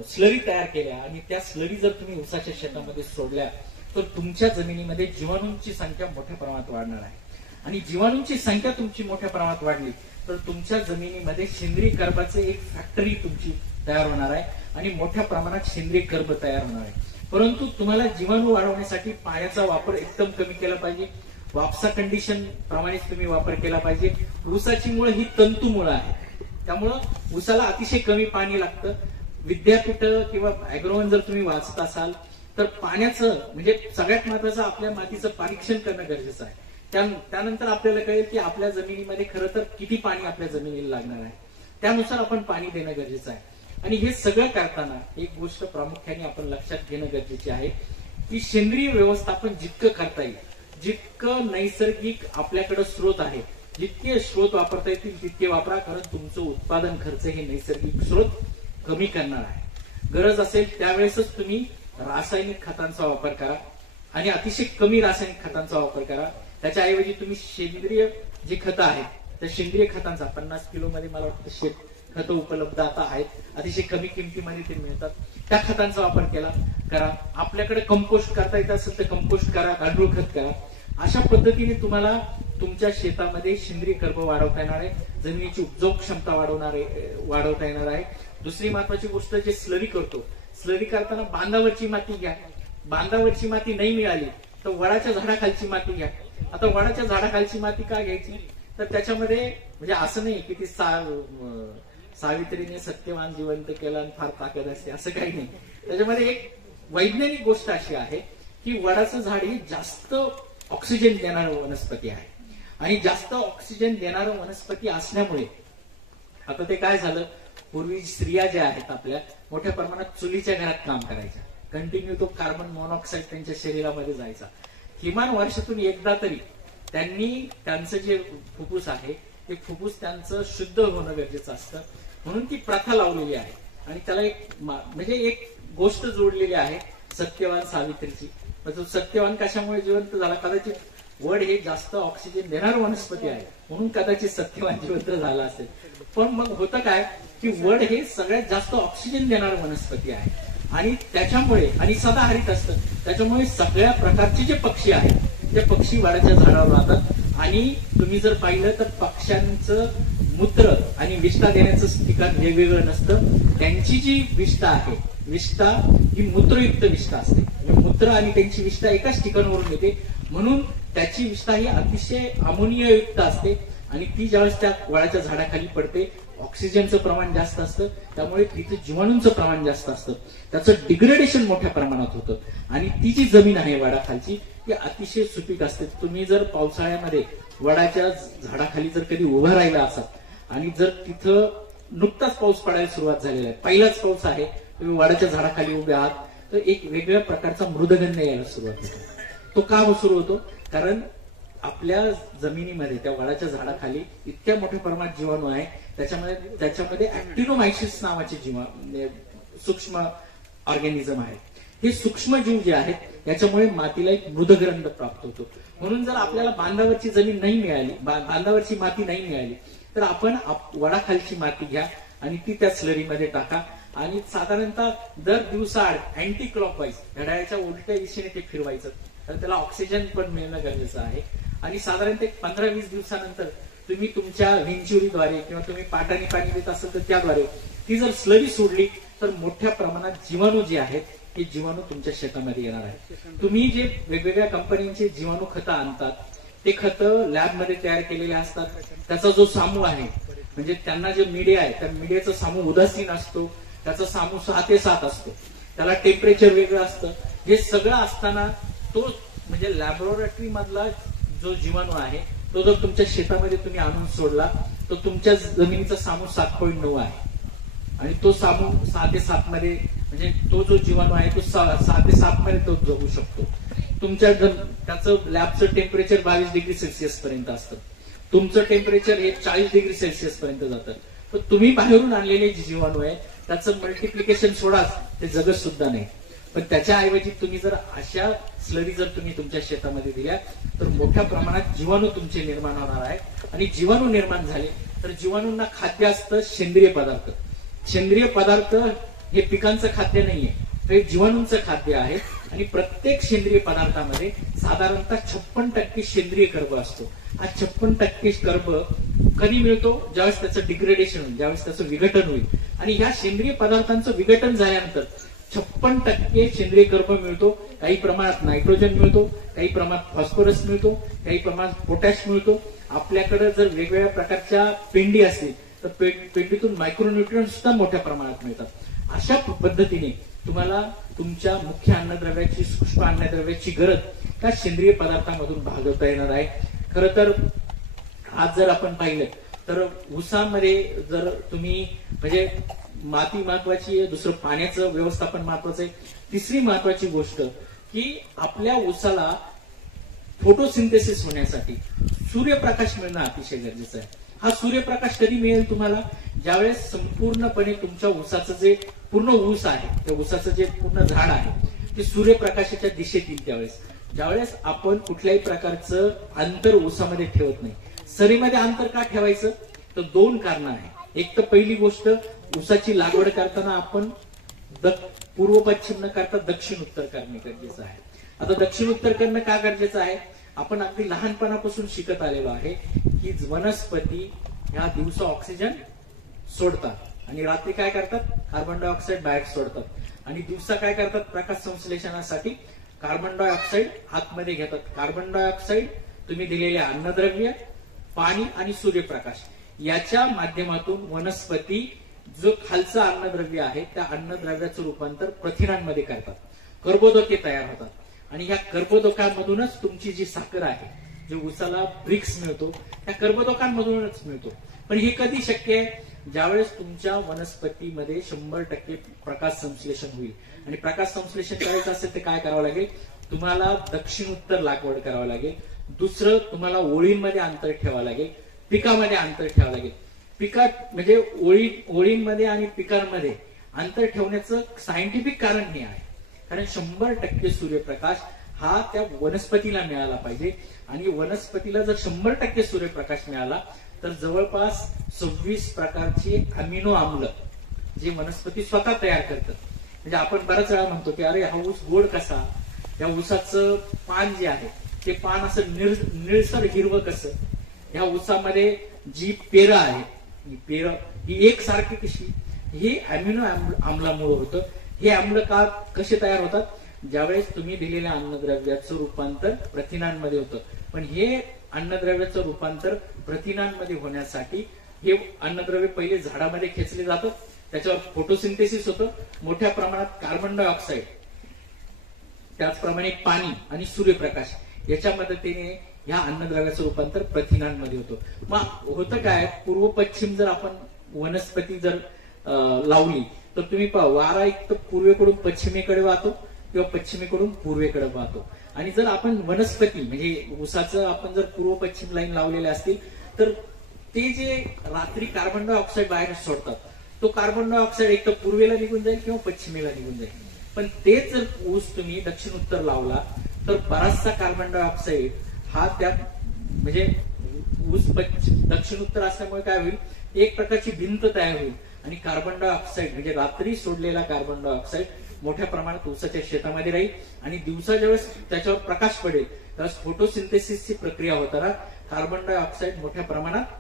स्लरी तयार केल्या आणि त्या स्लरी जर तुम्ही ऊसाच्या शेतामध्ये सोडल्या तर तुमच्या जमिनीमध्ये जीवाणूंची संख्या मोठ्या प्रमाणात वाढणार आहे. आणि जीवाणूंची संख्या तुमची मोठ्या प्रमाणात वाढली तर तुमच्या जमिनीमध्ये सेंद्रिय कर्बाचे एक फॅक्टरी तुमची तयार होणार आहे आणि मोठ्या प्रमाणात सेंद्रिय कर्ब तयार होणार आहे. परंतु तुम्हाला जीवाणू वाढवण्यासाठी पाण्याचा वापर एकदम कमी केला पाहिजे. वापसा कंडिशन प्रमाणेच तुम्ही वापर केला पाहिजे. ऊसाची मुळ ही तंतू मुळ आहे, त्यामुळं ऊसाला अतिशय कमी पाणी लागतं. विद्यापीठ किंवा अॅग्रोवन जर तुम्ही वाचत असाल तर पाण्याचं म्हणजे सगळ्यात महत्वाचं आपल्या मातीचं परीक्षण करणं गरजेचं आहे. त्यानंतर आपल्याला कळेल की आपल्या जमिनीमध्ये खरं तर किती पाणी आपल्या जमिनीला लागणार आहे, त्यानुसार आपण पाणी देणं गरजेचं आहे. आणि हे सगळं करताना एक गोष्ट प्रामुख्याने आपण लक्षात घेणं गरजेचे आहे की सेंद्रिय व्यवस्थापन जितकं करता येईल, जितकं नैसर्गिक आपल्याकडे स्रोत आहे, जितके स्रोत वापरता येतील तितके वापरा. कारण तुमचं उत्पादन खर्च हे नैसर्गिक स्रोत कमी करणार आहे. गरज असेल त्यावेळेसच तुम्ही रासायनिक खतांचा वापर करा आणि अतिशय कमी रासायनिक खतांचा वापर करा. त्याच्याऐवजी तुम्ही सेंद्रिय जे खतं आहेत त्या सेंद्रिय खतांचा 50 किलो मध्ये मला वाटतं शेत खतं उपलब्ध आता आहेत, अतिशय कमी किमतीमध्ये ते मिळतात, त्या खतांचा वापर करा. आपल्याकडे कंपोस्ट करता येत असेल तर कंपोस्ट करा, गांडूळ खत करा. अशा पद्धतीने तुम्हाला तुमच्या शेतामध्ये सेंद्रिय कर्ब वाढवता येणार आहे, जमिनीची उपजाऊ क्षमता वाढवता येणार आहे. दुसरी महत्वाची गोष्ट जे स्लरी करतो, स्लरी करताना बांधावरची माती घ्या. बांधावरची माती नाही मिळाली तर वडाच्या झाडाखालची माती घ्या. आता वडाच्या झाडाखालची माती का घ्यायची तर त्याच्यामध्ये म्हणजे असं नाही की ती सावित्रीने सत्यवान जिवंत केला आणि फार ताकद असते असं काही नाही. त्याच्यामध्ये एक वैज्ञानिक गोष्ट अशी आहे की वडाचं झाड ही जास्त ऑक्सिजन देणारं वनस्पती आहे आणि जास्त ऑक्सिजन देणारं वनस्पती असल्यामुळे आता ते काय झालं, पूर्वी स्त्रिया ज्या आहेत आपल्या मोठ्या प्रमाणात चुलीच्या घरात काम करायच्या, कंटिन्यू तो कार्बन मोनॉक्साईड त्यांच्या शरीरामध्ये जायचा. किमान वर्षातून एकदा तरी त्यांचं जे फुफ्फुस आहे ते फुफ्फुस त्यांचं शुद्ध होणं गरजेचं असतं. म्हणून ती प्रथा लावलेली आहे आणि त्याला एक गोष्ट जोडलेली आहे सत्यवान सावित्रीची. सत्यवान कशामुळे जिवंत झाला, कदाचित वड हे जास्त ऑक्सिजन देणारं वनस्पती आहे म्हणून कदाचित सत्यवान जिवंत झाला असेल. पण मग होतं काय की वड हे सगळ्यात जास्त ऑक्सिजन देणारं वनस्पती आहे आणि त्याच्यामुळे आणि सदाहरित असतं, त्याच्यामुळे सगळ्या प्रकारचे जे पक्षी आहेत ते पक्षी वडाच्या झाडावर राहतात. आणि तुम्ही जर पाहिलं तर पक्ष्यांचं मूत्र आणि विष्ठा देण्याचं ठिकाण वेगवेगळं नसतं. त्यांची जी विष्ठा आहे, विष्ठा ही मूत्रयुक्त विष्ठा असते, मूत्र आणि त्यांची विष्ठा एकाच ठिकाणावरून येते म्हणून त्याची विष्ठा ही अतिशय अमोनियायुक्त असते आणि ती ज्यावेळेस त्या वडाच्या झाडाखाली पडते ऑक्सिजनचं प्रमाण जास्त असतं, त्यामुळे तिथे जीवाणूंचं प्रमाण जास्त असतं, त्याचं डिग्रेडेशन मोठ्या प्रमाणात होतं आणि ती जी जमीन आहे वडाखालची ती अतिशय सुपीक असते. तुम्ही जर पावसाळ्यामध्ये वडाच्या झाडाखाली जर कधी उभं राहिला असाल आणि जर तिथं नुकताच पाऊस पडायला सुरुवात झालेला आहे, पहिलाच पाऊस आहे, तुम्ही वडाच्या झाडाखाली उभे आहात तर एक वेगळ्या प्रकारचा मृदगंध यायला सुरुवात होतो. तो का सुरू होतो, कारण आपल्या जमिनीमध्ये त्या वडाच्या झाडाखाली इतक्या मोठ्या प्रमाणात जीवाणू आहे, त्याच्यामध्ये ऍक्टिनोमायसिस नावाचे सूक्ष्म ऑर्गॅनिझम आहे. हे सूक्ष्मजीव जे आहेत याच्यामुळे मातीला एक मृदगंध प्राप्त होतो. म्हणून जर आपल्याला बांधावरची जमीन नाही मिळाली, बांधावरची माती नाही मिळाली, तर आपण वडाखालची माती घ्या आणि ती त्या स्लरीमध्ये टाका आणि साधारणतः दर दिवसाआड अँटी क्लॉकवाईज घड्याळाच्या उलट्या दिशेने ते फिरवायचं. तर त्याला ऑक्सिजन पण मिळणं गरजेचं आहे. आणि साधारणतः 15-20 दिवसानंतर तुम्ही तुमच्या व्हेंच्युरीद्वारे किंवा तुम्ही पाटाने पाणी देत असाल तर त्याद्वारे ती जर स्लरी सोडली तर मोठ्या प्रमाणात जीवाणू जे आहेत हे जीवाणू तुमच्या शेतामध्ये येणार आहे. तुम्ही जे वेगवेगळ्या कंपन्यांचे जीवाणू खतं आणतात ते खतं लॅबमध्ये तयार केलेले असतात. त्याचा जो सामू आहे म्हणजे त्यांना जे मीडिया आहे त्या मीडियाचा सामू उदासीन असतो, त्याचा सामू 6 ते 7 असतो, त्याला टेम्परेचर वेगळं असतं. हे सगळं असताना तो म्हणजे लॅबोरेटरी मधला जो जीवाणू आहे तो जर तुमच्या शेतामध्ये तुम्ही आणून सोडला तर तुमच्या जमिनीचा सामू 7.9 आहे आणि तो सामू 6 ते 7 मध्ये म्हणजे तो जो जीवाणू आहे तो 6 ते 7 मध्ये तो जगू शकतो. तुमच्या त्याचं लॅबचं टेम्परेचर 22 डिग्री सेल्सिअस पर्यंत असतं, तुमचं टेम्परेचर हे 40 डिग्री सेल्सिअस पर्यंत जातं. तर तुम्ही बाहेरून आणलेले जे जीवाणू आहे त्याचं मल्टिप्लिकेशन सोडाच ते जगत सुद्धा नाही. पण त्याच्याऐवजी तुम्ही जर अशा स्लरी जर तुम्ही तुमच्या शेतामध्ये दिल्या तर मोठ्या प्रमाणात जीवाणू तुमचे निर्माण होणार आहे. आणि जीवाणू निर्माण झाले तर जीवाणूंना खाद्य असतं सेंद्रिय पदार्थ. सेंद्रिय पदार्थ हे पिकांचं खाद्य नाहीये, हे जीवाणूंचं खाद्य आहे. आणि प्रत्येक सेंद्रिय पदार्थामध्ये साधारणतः 56% सेंद्रिय कर्ब असतो. हा 56% कर्ब कधी मिळतो? ज्यावेळेस त्याचं डिग्रेडेशन होईल, ज्यावेळेस त्याचं विघटन होईल. आणि ह्या सेंद्रिय पदार्थांचं विघटन झाल्यानंतर 56% सेंद्रिय कर्ब मिळतो. काही प्रमाणात नायट्रोजन मिळतो, काही प्रमाणात फॉस्फरस मिळतो, काही प्रमाणात पोटॅश मिळतो. आपल्याकडे जर वेगवेगळ्या प्रकारच्या पेंडी असतील तर पेंडीतून मायक्रोन्यूट्रियंट सुद्धा मोठ्या प्रमाणात मिळतात. अशा पद्धतीने तुम्हाला तुमच्या मुख्य अन्नद्रव्याची, सूक्ष्म अन्नद्रव्याची गरज त्या सेंद्रिय पदार्थांमधून भागवता येणार आहे. खरं तर आज जर आपण पाहिलं तर ऊसामध्ये जर तुम्ही म्हणजे माती महत्वाची आहे, दुसरं पाण्याचं व्यवस्थापन महत्वाचं आहे, तिसरी महत्वाची गोष्ट की आपल्या ऊसाला फोटोसिंथेसिस होण्यासाठी सूर्यप्रकाश मिळणं अतिशय गरजेचं आहे. हा सूर्यप्रकाश कधी मिळेल तुम्हाला? ज्यावेळेस संपूर्णपणे तुमच्या ऊसाचं जे पूर्ण ऊस आहे, त्या ऊसाचं जे पूर्ण झाड आहे ते सूर्यप्रकाशाच्या दिशेत येईल. त्यावेळेस ज्यावेळेस आपण कुठल्याही प्रकारचं अंतर ऊसामध्ये ठेवत नाही. सरीमध्ये अंतर का ठेवायचं? तर 2 कारणं आहे. एक तर पहिली गोष्ट, ऊसाची लागवड करताना आपण पूर्व पश्चिम न करता दक्षिण उत्तर करणे गरजेचं आहे. आता दक्षिण उत्तर करणं का गरजेचं आहे? आपण अगदी लहानपणापासून शिकत आलेलो आहे की वनस्पती ह्या दिवसा ऑक्सिजन सोडतात आणि रात्री काय करतात? कार्बन डायऑक्साईड बाहेर सोडतात. आणि दिवसा काय करतात? प्रकाश संश्लेषणासाठी कार्बन डायऑक्साईड आतमध्ये घेतात. कार्बन डायऑक्साईड तुम्ही दिलेले अन्नद्रव्य, पाणी आणि सूर्यप्रकाश याच्या माध्यमातून वनस्पती जो खालचं अन्नद्रव्य आहे त्या अन्नद्रव्याचं रूपांतर प्रथिनांमध्ये करतात. कर्बोदके तयार होतात आणि ह्या कर्बोदकांमधूनच तुमची जी साखर आहे, जे ऊसाला ब्रिक्स मिळतो, त्या कर्बोदकांमधूनच मिळतो. पण हे कधी शक्य आहे? ज्यावेळेस तुमच्या वनस्पतीमध्ये 100% प्रकाश संश्लेषण होईल. आणि प्रकाश संश्लेषण करायचं असेल तर काय करावं लागेल? तुम्हाला दक्षिण उत्तर लागवड करावं लागेल. दुसरं, तुम्हाला ओळींमध्ये अंतर ठेवावं लागेल, पिकामध्ये अंतर ठेवावं लागेल. पिकात म्हणजे ओळींमध्ये आणि पिकांमध्ये अंतर ठेवण्याचं सायंटिफिक कारण हे आहे, कारण 100% सूर्यप्रकाश हा त्या वनस्पतीला मिळाला पाहिजे. आणि वनस्पतीला जर 100% सूर्यप्रकाश मिळाला तर जवळपास 26 प्रकारचे अमिनो आम्ल जे वनस्पती स्वतः तयार करतात. म्हणजे आपण बऱ्याच वेळा म्हणतो की अरे हा ऊस गोड कसा, या ऊसाचं पान जे आहे ते पान असं निळसर हिरवं कसं, ह्या ऊसामध्ये जी पेरं आहे पेरं ही एकसारखी कशी, हे अमिनो आम्लामुळे होतं. हे आम्ल कसे तयार होतात? ज्यावेळेस तुम्ही दिलेल्या अन्नद्रव्याचं रूपांतर प्रथिनांमध्ये होतं. पण हे अन्नद्रव्याचं रूपांतर प्रथिनांमध्ये होण्यासाठी हे अन्नद्रव्य पहिले झाडामध्ये खेचले जातं, त्याच्यावर फोटोसिंथेसिस होतं, मोठ्या प्रमाणात कार्बन डायऑक्साईड, त्याचप्रमाणे पाणी आणि सूर्यप्रकाश याच्या मदतीने ह्या अन्नद्रव्याचं रूपांतर प्रथिनांमध्ये होतं. मग होतं काय? पूर्व पश्चिम जर आपण वनस्पती जर लावली तर तुम्ही पहा, वारा एक तर पूर्वेकडून पश्चिमेकडे वाहतो किंवा पश्चिमेकडून पूर्वेकडे वाहतो. आणि जर आपण वनस्पती म्हणजे ऊसाचं आपण जर पूर्व पश्चिम लाईन लावलेल्या असतील तर ते जे रात्री कार्बन डायऑक्साईड बाहेर सोडतात तो कार्बन डायऑक्साईड एक तर पूर्वेला निघून जाईल किंवा पश्चिमेला निघून जाईल. पण तेच जर ऊस तुम्ही दक्षिण उत्तर लावला तर बराचसा कार्बन डायऑक्साईड हा त्यात म्हणजे ऊस दक्षिण उत्तर असल्यामुळे काय होईल, एक प्रकारची भिंत तयार होईल आणि कार्बन डायऑक्साईड म्हणजे रात्री सोडलेला कार्बन डायऑक्साईड मोठ्या प्रमाणात ऊसाच्या शेतामध्ये राहील आणि दिवसा ज्यावेळेस त्याच्यावर प्रकाश पडेल त्यावेळेस फोटोसिंथेसिसची प्रक्रिया होताना कार्बन डायऑक्साईड मोठ्या प्रमाणात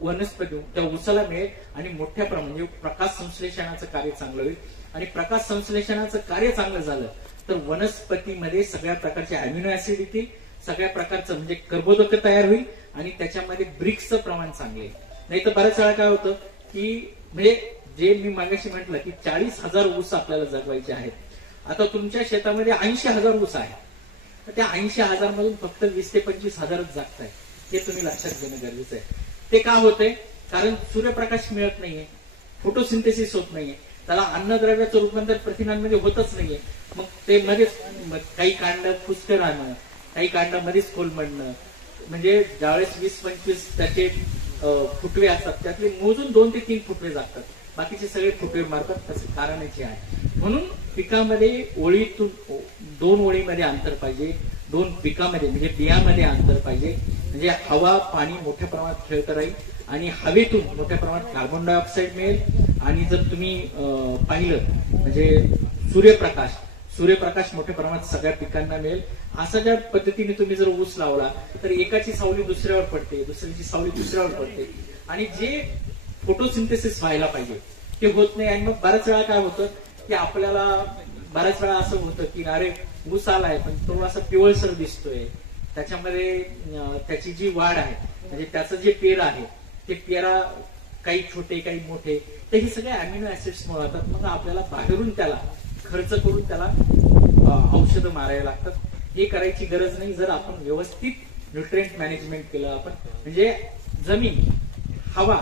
वनस्पती त्या ऊसाला मिळेल आणि मोठ्या प्रमाणात म्हणजे प्रकाश संश्लेषणाचं कार्य चांगलं होईल आणि प्रकाश संश्लेषणाचं कार्य चांगलं झालं तर वनस्पतीमध्ये सगळ्या प्रकारचे अॅमिनो ऍसिड येतील, सगळ्या प्रकारचं म्हणजे कर्बोदक तयार होईल आणि त्याच्यामध्ये ब्रिक्सचं प्रमाण चांगले आहे. नाही तर बऱ्याच वेळा काय होतं की म्हणजे जे मी मागाशी म्हटलं की 40,000 ऊस आपल्याला जगवायचे आहेत. आता तुमच्या शेतामध्ये 80,000 ऊस आहे, तर त्या 80,000 मधून फक्त 20 ते 25,000च जागत आहे. हे तुम्ही लक्षात घेणं गरजेचं आहे. ते का होतंय, कारण सूर्यप्रकाश मिळत नाहीये, फोटोसिंथेसिस होत नाहीये, त्याला अन्नद्रव्याचं रूपांतर प्रथिनांमध्ये होतच नाहीये. मग ते मध्येच काही कांड पुष्ट राहणं, काही कांडामध्येच कोलमडणं, म्हणजे ज्यावेळेस 20-25 त्याचे फुटवे असतात त्यातले मोजून 2 ते 3 फुटवे जातात, बाकीचे सगळे फुटवे मारतात. त्याचं कारणच आहे. म्हणून पिकामध्ये ओळीतून 2 ओळीमध्ये अंतर पाहिजे, 2 पिकामध्ये म्हणजे बियामध्ये अंतर पाहिजे, म्हणजे हवा पाणी मोठ्या प्रमाणात खेळतं राहील आणि हवेतून मोठ्या प्रमाणात कार्बन डायऑक्साईड मिळेल. आणि जर तुम्ही पाहिलं म्हणजे सूर्यप्रकाश मोठ्या प्रमाणात सगळ्या पिकांना मिळेल. अशा ज्या पद्धतीने तुम्ही जर ऊस लावला तर एकाची सावली दुसऱ्यावर पडते, दुसऱ्याची सावली दुसऱ्यावर पडते आणि जे फोटोसिंथेसिस व्हायला पाहिजे ते होत नाही. आणि मग बऱ्याच वेळा काय होतं की आपल्याला बऱ्याच वेळा असं होतं की अरे ऊस आलाय पण तो असं पिवळसर दिसतोय, त्याच्यामध्ये त्याची जी वाढ आहे म्हणजे त्याचं जे पेर आहे ते पेरा काही छोटे काही मोठे, तर हे सगळे अॅमिनो ऍसिड्स मुळे होतात. मग आपल्याला बाहेरून त्याला खर्च करून त्याला औषधं मारायला लागतात. हे करायची गरज नाही जर आपण व्यवस्थित न्यूट्रिएंट मॅनेजमेंट केलं. आपण म्हणजे जमीन, हवा,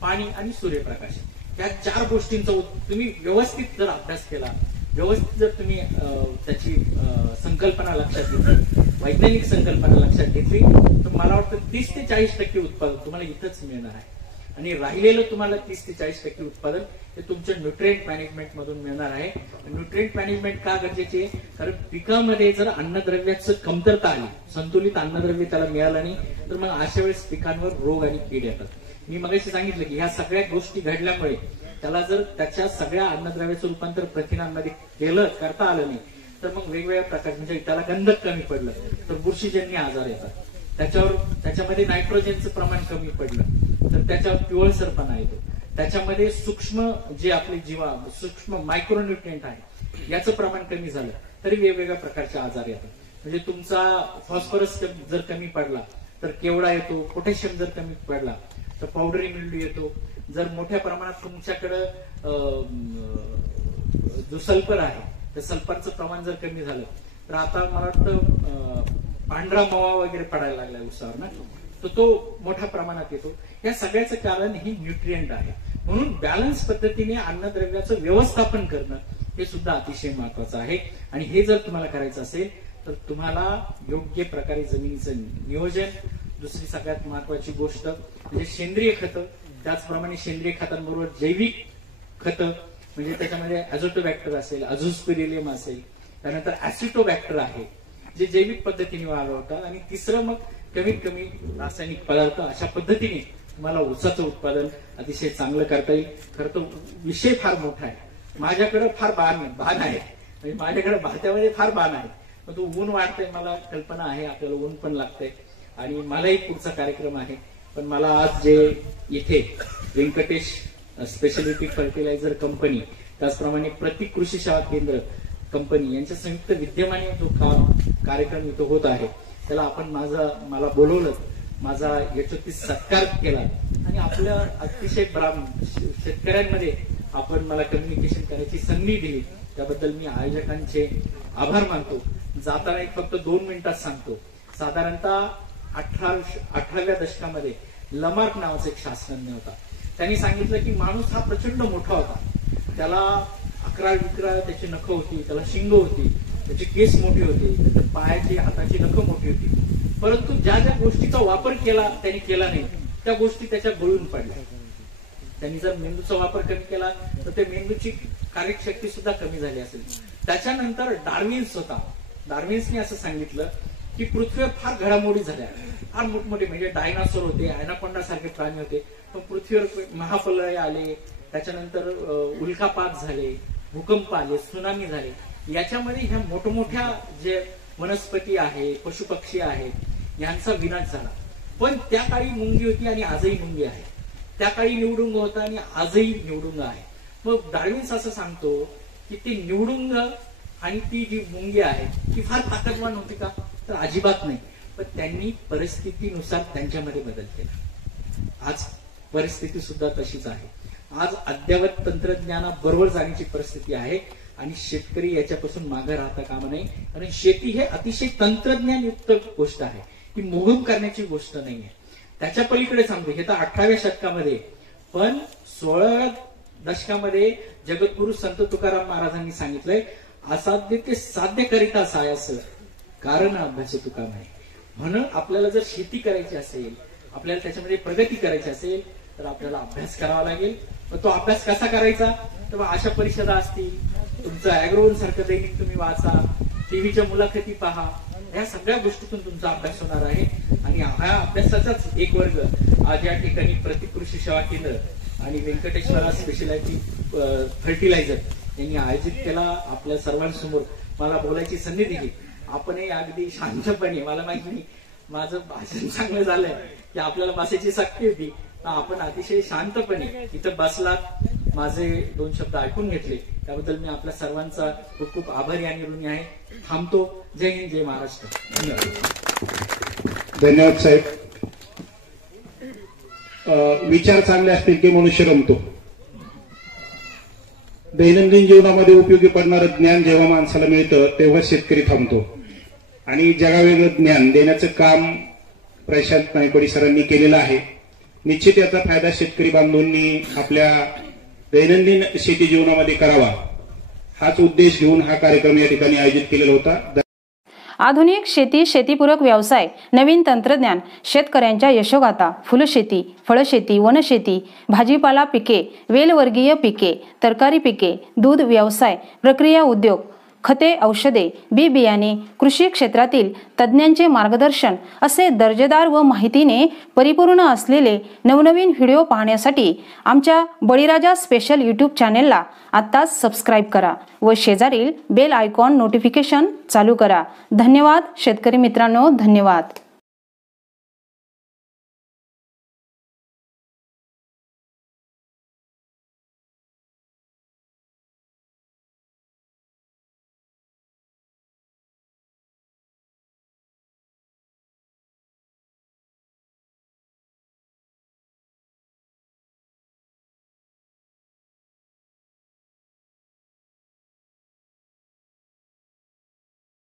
पाणी आणि सूर्यप्रकाश या 4 गोष्टींचा तुम्ही व्यवस्थित जर अभ्यास केला, व्यवस्थित जर तुम्ही त्याची संकल्पना लक्षात घेतली, वैज्ञानिक संकल्पना लक्षात घेतली, तर मला वाटतं 30 ते 40% उत्पादन तुम्हाला इथंच मिळणार आहे. आणि राहिलेलं तुम्हाला 30 ते 40% उत्पादन हे तुमच्या न्यूट्रिएंट मॅनेजमेंट मधून मिळणार आहे. न्यूट्रिएंट मॅनेजमेंट का गरजेची आहे, कारण पिकामध्ये जर अन्नद्रव्याचं कमतरता आली, संतुलित अन्नद्रव्य त्याला मिळालं नाही तर मग अशा वेळेस पिकांवर रोग आणि कीड येतात. मी मगाशी सांगितलं की ह्या सगळ्या गोष्टी घडल्यामुळे त्याला जर त्याच्या सगळ्या अन्नद्रव्याचं रूपांतर प्रथिनांमध्ये करता आलं नाही तर मग वेगवेगळ्या प्रकार म्हणजे त्याला गंधक कमी पडलं तर बुरशीजन्य आजार येतात, त्याच्यामध्ये नायट्रोजनचं प्रमाण कमी पडलं तर त्याच्यावर पिवळसरपणा येतो, त्याच्यामध्ये सूक्ष्म जे आपले सूक्ष्म मायक्रोन्यूट्रिएंट आहे याचं प्रमाण कमी झालं तरी वेगवेगळ्या प्रकारचे आजार येतात. म्हणजे तुमचा फॉस्फरस जर कमी पडला तर केवडा येतो, पोटॅशियम जर कमी पडला तर पावडरी मिल्ड्यू येतो. जर मोठ्या प्रमाणात तुमच्याकडं जो सल्फर आहे तर सल्फरचं प्रमाण जर कमी झालं तर आता मला वाटतं पांढरा मावा वगैरे पडायला लागला उसावर ना, तर तो मोठ्या प्रमाणात येतो. या सगळ्याचं कारण ही न्यूट्रिएंट आहे. म्हणून बॅलन्स पद्धतीने अन्नद्रव्याचं व्यवस्थापन करणं हे सुद्धा अतिशय महत्वाचं आहे. आणि हे जर तुम्हाला करायचं असेल तर तुम्हाला योग्य प्रकारे जमिनीचं नियोजन, दुसरी सगळ्यात महत्वाची गोष्ट म्हणजे सेंद्रिय खतं, त्याचप्रमाणे सेंद्रिय खतांबरोबर जैविक खतं म्हणजे त्याच्यामध्ये अझोटोबॅक्टर असेल, अझोस्पिरिलियम असेल, त्यानंतर ऍसिटोबॅक्टर आहे जे जैविक पद्धतीने वाढवतात. आणि तिसरं मग कमीत कमी रासायनिक पदार्थ. अशा पद्धतीने तुम्हाला ऊसाचं उत्पादन अतिशय चांगलं करता येईल. खरं तर विषय फार मोठा आहे, माझ्याकडे फार बाण आहे, म्हणजे माझ्याकडे भात्यामध्ये फार बाण आहे. पण तो ऊन वाढतंय, मला कल्पना आहे आपल्याला ऊन पण लागतंय आणि मलाही पुढचा कार्यक्रम आहे. पण मला आज जे इथे व्यंकटेश स्पेशालिटी फर्टिलायझर कंपनी, त्याचप्रमाणे प्रतीक कृषी सेवा केंद्र कंपनी यांच्या संयुक्त विद्यमाने जो कार्यक्रम इथं होत आहे त्याला मला बोलवलं, माझा याच्यावरती सत्कार केला आणि आपल्या अतिशय शेतकऱ्यांमध्ये आपण मला कम्युनिकेशन करायची संधी दिली त्याबद्दल मी आयोजकांचे आभार मानतो. जाताना एक फक्त 2 मिनिटात सांगतो. साधारणतः 18व्या दशकामध्ये लमार्क नावाचा एक शास्त्रज्ञ होता. त्यांनी सांगितलं की माणूस हा प्रचंड मोठा होता, त्याला 11 त्याची नखं होती, त्याला शिंग होती, त्याचे केस मोठे होते, त्याच्या पायाची हाताची नखं मोठी होती, परंतु ज्या ज्या गोष्टीचा वापर त्यांनी केला नाही त्या गोष्टी त्याच्या गळून पडल्या. त्यांनी जर मेंदूचा वापर कमी केला तर ते मेंदूची कार्यशक्ती सुद्धा कमी झाली असेल. त्याच्यानंतर डार्विन्स होता. डार्विन्सने असं सांगितलं की पृथ्वीवर फार घडामोडी झाल्या, फार मोठमोठे, म्हणजे डायनासोर होते, ॲनाकोंडा सारखे प्राणी होते, पण पृथ्वीवर महाप्रलय आले, त्याच्यानंतर उल्कापात झाले, भूकंप आले, सुनामी झाले. याच्यामध्ये ह्या मोठमोठ्या जे वनस्पती आहे, पशुपक्षी आहेत, यांचा विनाश झाला. पण त्या काळी मुंगी होती आणि आजही मुंगी आहे. त्या काळी निवडुंग होता आणि आजही निवडुंग आहे. मग डार्विन्स असं सांगतो की ते निवडुंग आणि ती जी मुंगी आहे ती फार ताकदवान होती का, तर अजिबात नाही. पण त्यांनी परिस्थितीनुसार त्यांच्यामध्ये बदल केला. आज परिस्थिती सुद्धा तशीच आहे. आज अद्ययावत तंत्रज्ञानाबरोबर जाण्याची परिस्थिती आहे आणि शेतकरी याच्यापासून मागे राहता कामा नये. कारण शेती हे अतिशय तंत्रज्ञानयुक्त गोष्ट आहे, ही मोहीम करण्याची गोष्ट नाहीये. त्याच्या पलीकडे सांगतो, हे तर 18व्या शतकामध्ये, पण 16व्या दशकामध्ये जगद्गुरु संत तुकाराम महाराजांनी सांगितलंय, असाध्य ते साध्य करिता सायास कारण अभ्यास तुका म्हणे. म्हणून आपल्याला जर शेती करायची असेल, आपल्याला त्याच्यामध्ये प्रगती करायची असेल, तर आपल्याला अभ्यास करावा लागेल. पण तो अभ्यास कसा करायचा, तर अशा परिषदा असतील, तुमचं अॅग्रोवन सारखं दैनिक तुम्ही वाचा, टीव्हीच्या मुलाखती पहा, या सगळ्या गोष्टीतून तुमचा अभ्यास होणार आहे. आणि हा अभ्यासाचाच एक वर्ग आज या ठिकाणी प्रतिकृषी सेवा केंद्र आणि व्यंकटेश्वरा स्पेशलिटी फर्टिलायझर यांनी आयोजित केला. आपल्या सर्वांसमोर मला बोलायची संधी दिली. आपणही अगदी शांतपणे, मला माहिती नाही माझं भाषण चांगलं झालंय की आपल्याला बसायची सक्ती होती, आपण अतिशय शांतपणे इथं बसलात, माझे 2 शब्द ऐकून घेतले, त्याबद्दल मी आपल्या सर्वांचा खूप खूप आभारी आणि ऋणी आहे. थांबतो. जय हिंद, जय महाराष्ट्र. धन्यवाद. धन्यवाद साहेब. विचार चांगले असतील की मनुष्य रमतो. दैनंदिन जीवनामध्ये उपयोगी पडणारं ज्ञान जेव्हा माणसाला मिळतं तेव्हा शेतकरी थांबतो. आणि जगावेगळं ज्ञान देण्याचं काम प्रशांत नायकवडी सरांनी केलेलं आहे. निश्चित याचा फायदा शेतकरी बांधवांनी आपल्या दैनंदिन शेती जीवनामध्ये करावा, हाच उद्देश घेऊन हा कार्यक्रम या ठिकाणी आयोजित केलेला होता. आधुनिक शेती, शेतीपूरक व्यवसाय, नवीन तंत्रज्ञान, शेतकऱ्यांच्या यशोगाथा, फुलशेती, फळशेती, वनशेती, भाजीपाला पिके, वेलवर्गीय पिके, तरकारी पिके, दूध व्यवसाय, प्रक्रिया उद्योग, खते, औषधे, बी बियाणे, कृषी क्षेत्रातील तज्ज्ञांचे मार्गदर्शन असे दर्जेदार व माहितीने परिपूर्ण असलेले नवनवीन व्हिडिओ पाहण्यासाठी आमच्या बळीराजा स्पेशल यूट्यूब चॅनेलला आत्ताच सबस्क्राईब करा व शेजारील बेल आयकॉन नोटिफिकेशन चालू करा. धन्यवाद शेतकरी मित्रांनो, धन्यवाद.